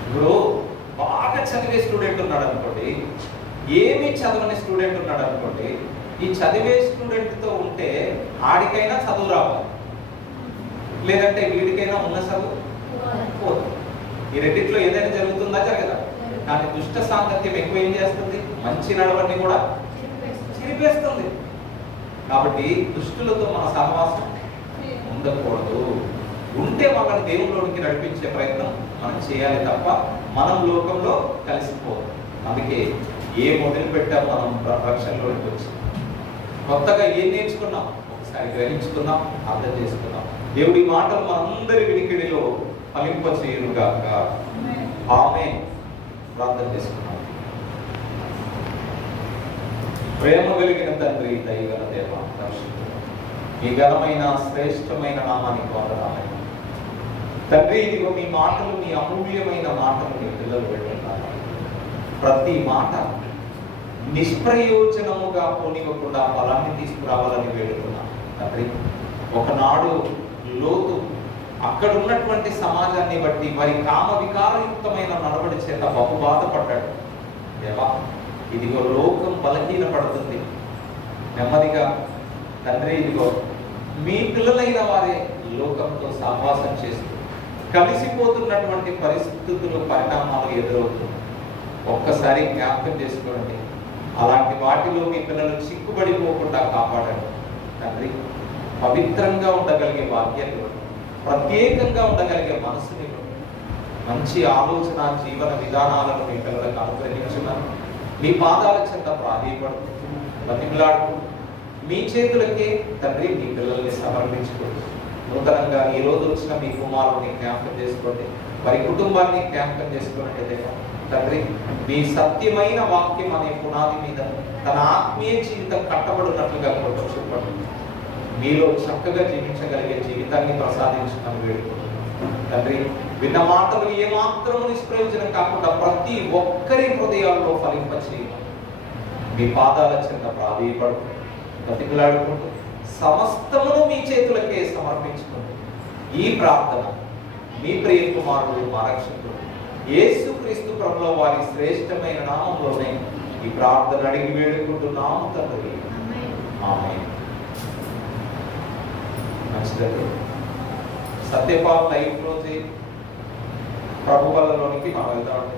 ఇప్పుడు బాగా చదివే స్టూడెంట్ ఉన్నాడు అనుకోండి, ఏమి చదవని స్టూడెంట్ ఉన్నాడు అనుకోండి, ఈ చదివే స్టూడెంట్తో ఉంటే ఆడికైనా చదువు రావాలి, లేదంటే వీడికైనా ఉన్న చదువు పోదు. ఈ రెండిట్లో ఏదైనా జరుగుతుందా? జరగదా? కానీ దుష్ట సాంగత్యం ఎక్కువ ఏం చేస్తుంది? మంచి నడవడిని కూడా చెరిపేస్తుంది. కాబట్టి దుష్టులతో మన సహవాసం ఉండకూడదు. ఉంటే వాళ్ళని దేవుళ్ళలోనికి నడిపించే ప్రయత్నం మనం చేయాలి తప్ప మనం లోకంలో కలిసిపోదు. అందుకే ఏ మొదలు పెట్టాం మనం రక్షణలోకి వచ్చి కొత్తగా ఏం నేర్చుకున్నాం ఒకసారి గ్రహించుకున్నాం, అర్థం చేసుకున్నాం. దేవుడి మాటలు మనందరి వినికిడిలో ఫలింపచేయునుగాక. ఆమేన్. ప్రార్థన చేసుకున్నాం. ప్రేమ కలిగిన తండ్రి, దయగల దేవ, పరిశుద్ధుడా, మీ ఘనమైన శ్రేష్టమైన నామానికి వందనాలు తండ్రి. ఇదిగో మీ మాటలు, మీ అమూల్యమైన మాటలు మీ పిల్లలు పెట్టున్నారు. ప్రతి మాట నిష్ప్రయోజనముగా పోనివ్వకుండా ఫలాన్ని తీసుకురావాలని వేడుకున్నాం తండ్రి. ఒకనాడు లోతు అక్కడ ఉన్నటువంటి సమాజాన్ని బట్టి వారి కామ వికారయుక్తమైన నడవడి చేత బహు బాధపడ్డాడు. దేవా, ఇదిగో లోకం బలహీనపడుతుంది. నెమ్మదిగా తండ్రి, ఇదిగో మీ పిల్లలైన వారే లోకంతో సహవాసం చేస్తూ కలిసిపోతున్నటువంటి పరిస్థితులు, పరిణామాలు ఎదురవుతుంది. ఒక్కసారి జ్ఞాపకం చేసుకోండి. అలాంటి వాటిలో మీ పిల్లలు చిక్కుబడిపోకుండా కాపాడండి తండ్రి. పవిత్రంగా ఉండగలిగే భాగ్యాన్ని, ప్రత్యేకంగా ఉండగలిగే మనసుని, మంచి ఆలోచన, జీవన విధానాలను మీ పిల్లలకు అనుగ్రహించున్నాను. మీ పాదాల చెంత ప్రాధేయపడుతూ బతిమలాడుతూ మీ చేతులకే తండ్రి మీ పిల్లల్ని సమర్పించుకోండి. నూతనంగా ఈ రోజు వచ్చిన మీ కుమారుని జ్ఞాపకం చేసుకోండి, వారి కుటుంబాన్ని జ్ఞాపకం చేసుకోండి తండ్రి. మీ సత్యమైన వాక్యం అనే పునాది మీద తన ఆత్మీయ జీవితం కట్టబడినట్లుగా కూడా చూపండి. మీలో చక్కగా జీవించగలిగే జీవితాన్ని ప్రసాదించమని వేడుకుంటున్నాను తండ్రి. విన్న మాటలు ఏమాత్రము నిష్ప్రయోజనం కాకుండా ప్రతి ఒక్కరి హృదయాల్లో ఫలింపచేయమని మీ పాదాల చెంత ప్రాధేయపడుతూ బతిమలాడుకుంటూ సమస్తమును మీ చేతులకే సమర్పించుకుంటూ ఈ ప్రార్థన మీ ప్రియ కుమారుడు, మా రక్షకుడు యేసుక్రీస్తు ప్రభుల వారి శ్రేష్టమైన నామంలోనే ఈ ప్రార్థన అడిగి వేడుకుంటున్నాము తండ్రి. ఆమేన్. మంచిదండి. సత్యపాల్ లైఫ్ రోజే ప్రభు వల్లలోనికి మనం వెళ్దామండి.